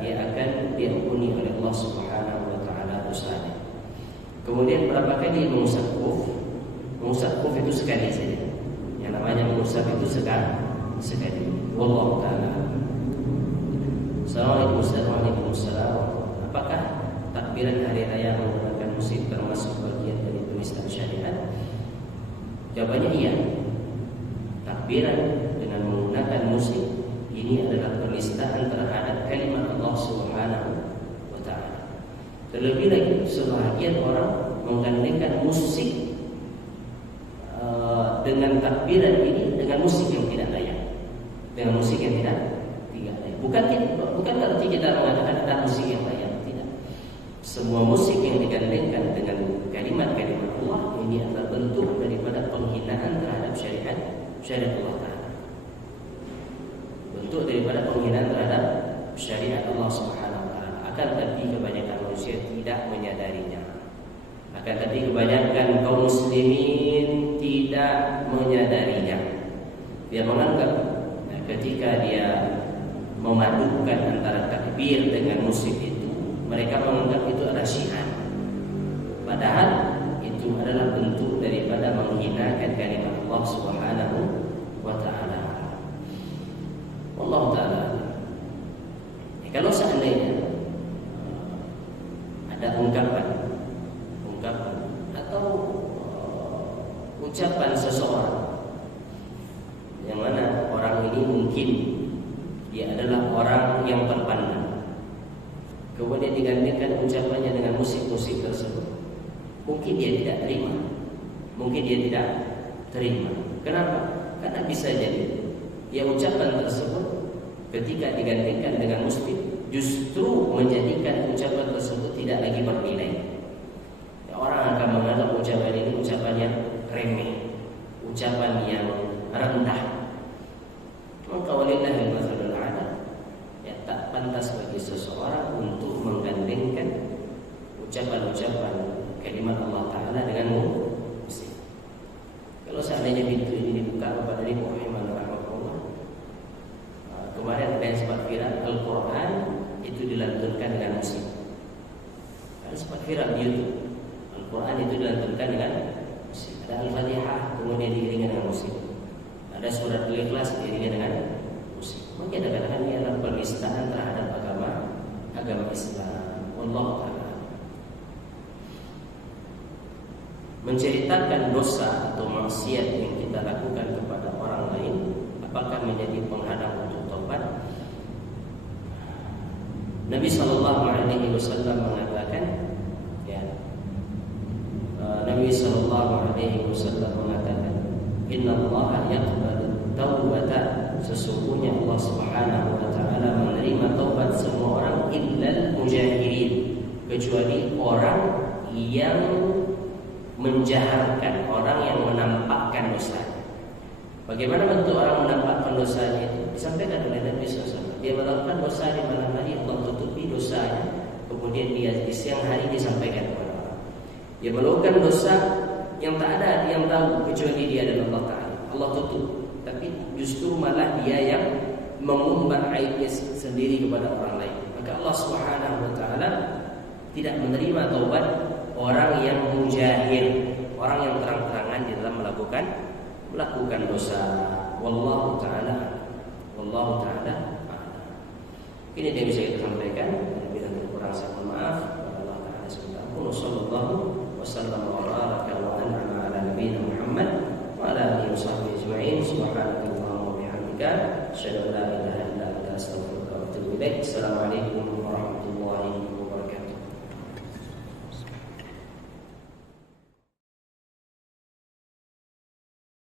dia akan diampuni oleh Allah Subhanahu wa Ta'ala dosanya. Kemudian berapa kali mengusap kuf? Mengusap kuf itu sekali saja. Yang namanya mengusap itu sekali. Wallahu ta'ala. Assalamualaikum warahmatullahi wabarakatuh. Apakah takbiran hari raya menggunakan musik termasuk bagian dari penistaan syariat? Jawabannya iya. Takbiran dengan menggunakan musik ini adalah penistaan terhadap kalimat Allah Subhanahu wa Ta'ala. Terlebih lagi sebagian orang menggandengkan musik dengan takbiran ini dengan musik yang tidak layak. Dengan musik yang tidak layak. Bukan berarti kita mengatakan ada musik yang layak, tidak. Semua musik yang digandengkan dengan kalimat-kalimat Allah ini adalah bentuk daripada penghinaan terhadap syariat Allah Ta'ala. Bentuk daripada penghinaan terhadap syariat Allah Subhanahu wa Ta'ala. Akan tetapi kebanyakan manusia tidak menyadarinya. Akan tetapi kebanyakan kaum muslimin tidak menyadarinya. Dia menganggap ketika dia memadukan antara takbir dengan musik itu, mereka menganggap itu adalah syiar. Padahal itu adalah bentuk daripada menghinakan kalimat Allah Subhanahu wa Ta'ala. Wallahu ta'ala. Kalau seandainya ada ungkapan atau ucapan seseorang yang mana orang ini mungkin dia adalah orang yang terpandang, kemudian digantikan ucapannya dengan musik-musik tersebut, mungkin dia tidak terima. Mungkin dia tidak terima. Kenapa? Karena bisa jadi ya ucapan tersebut ketika digantikan dengan musik justru menjadikan ucapan tersebut tidak lagi bernilai. Ya, orang akan menganggap ucapan ini ucapan yang remeh, ucapan yang rendah. Maka walillahil mathalul a'la, ya tak pantas bagi seseorang untuk menggandengkan ucapan-ucapan kalimat Allah Ta'ala dengan musik. Kalau seandainya pintu ini dibuka kepada Ibu rahimahullah, kemarin ada yang sempat viral Al-Quran itu dilantunkan dengan musik. Ada sempat viral di YouTube, Al-Quran itu dilantunkan dengan musik. Ada Al-Fatihah kemudian diiringi dengan musik. Ada surat Al-Ikhlas diiringi dengan musik. Mungkin ada katakan ini adalah penistaan terhadap agama Islam. Wallahu ta'ala. Menceritakan dosa atau maksiat yang kita lakukan kepada orang lain, apakah menjadi penghadang untuk tobat? Nabi Sallallahu Alaihi Wasallam mengatakan, ya, Nabi Sallallahu Alaihi Wasallam mengatakan, Inna Allah yaqbalu taubata, sesungguhnya Allah Subhanahu Wa Taala menerima taubat semua orang illal mujahirin, kecuali orang yang menjaharkan, orang yang menampakkan dosanya. Bagaimana bentuk orang menampakkan dosanya itu? Disampaikan oleh Nabi SAW. Dia melakukan dosa di malam hari, Allah tutupi dosanya. Kemudian dia di siang hari disampaikan kepada orang. Dia melakukan dosa yang tak ada yang tahu kecuali dia dan Allah Ta'ala. Allah tutup. Tapi justru malah dia yang mengumbar aibnya sendiri kepada orang lain. Maka Allah Subhanahu Wa Taala tidak menerima taubat orang yang mujahir, orang yang terang-terangan di dalam melakukan dosa. Wallahu ta'ala ini yang bisa kita sampaikan. Bila kurang saya mohon maaf. Allah Ta'ala subhanahu sallallahu wasallam wa baraka wa an'ama ala nabiyina Muhammad wa ala alihi washabbihi ajma'in. Subhanakallahumma wa bihamdika asyhadu an la ilaha illa anta astaghfiruka wa atubu ilaik. Assalamualaikum warahmatullahi wabarakatuh.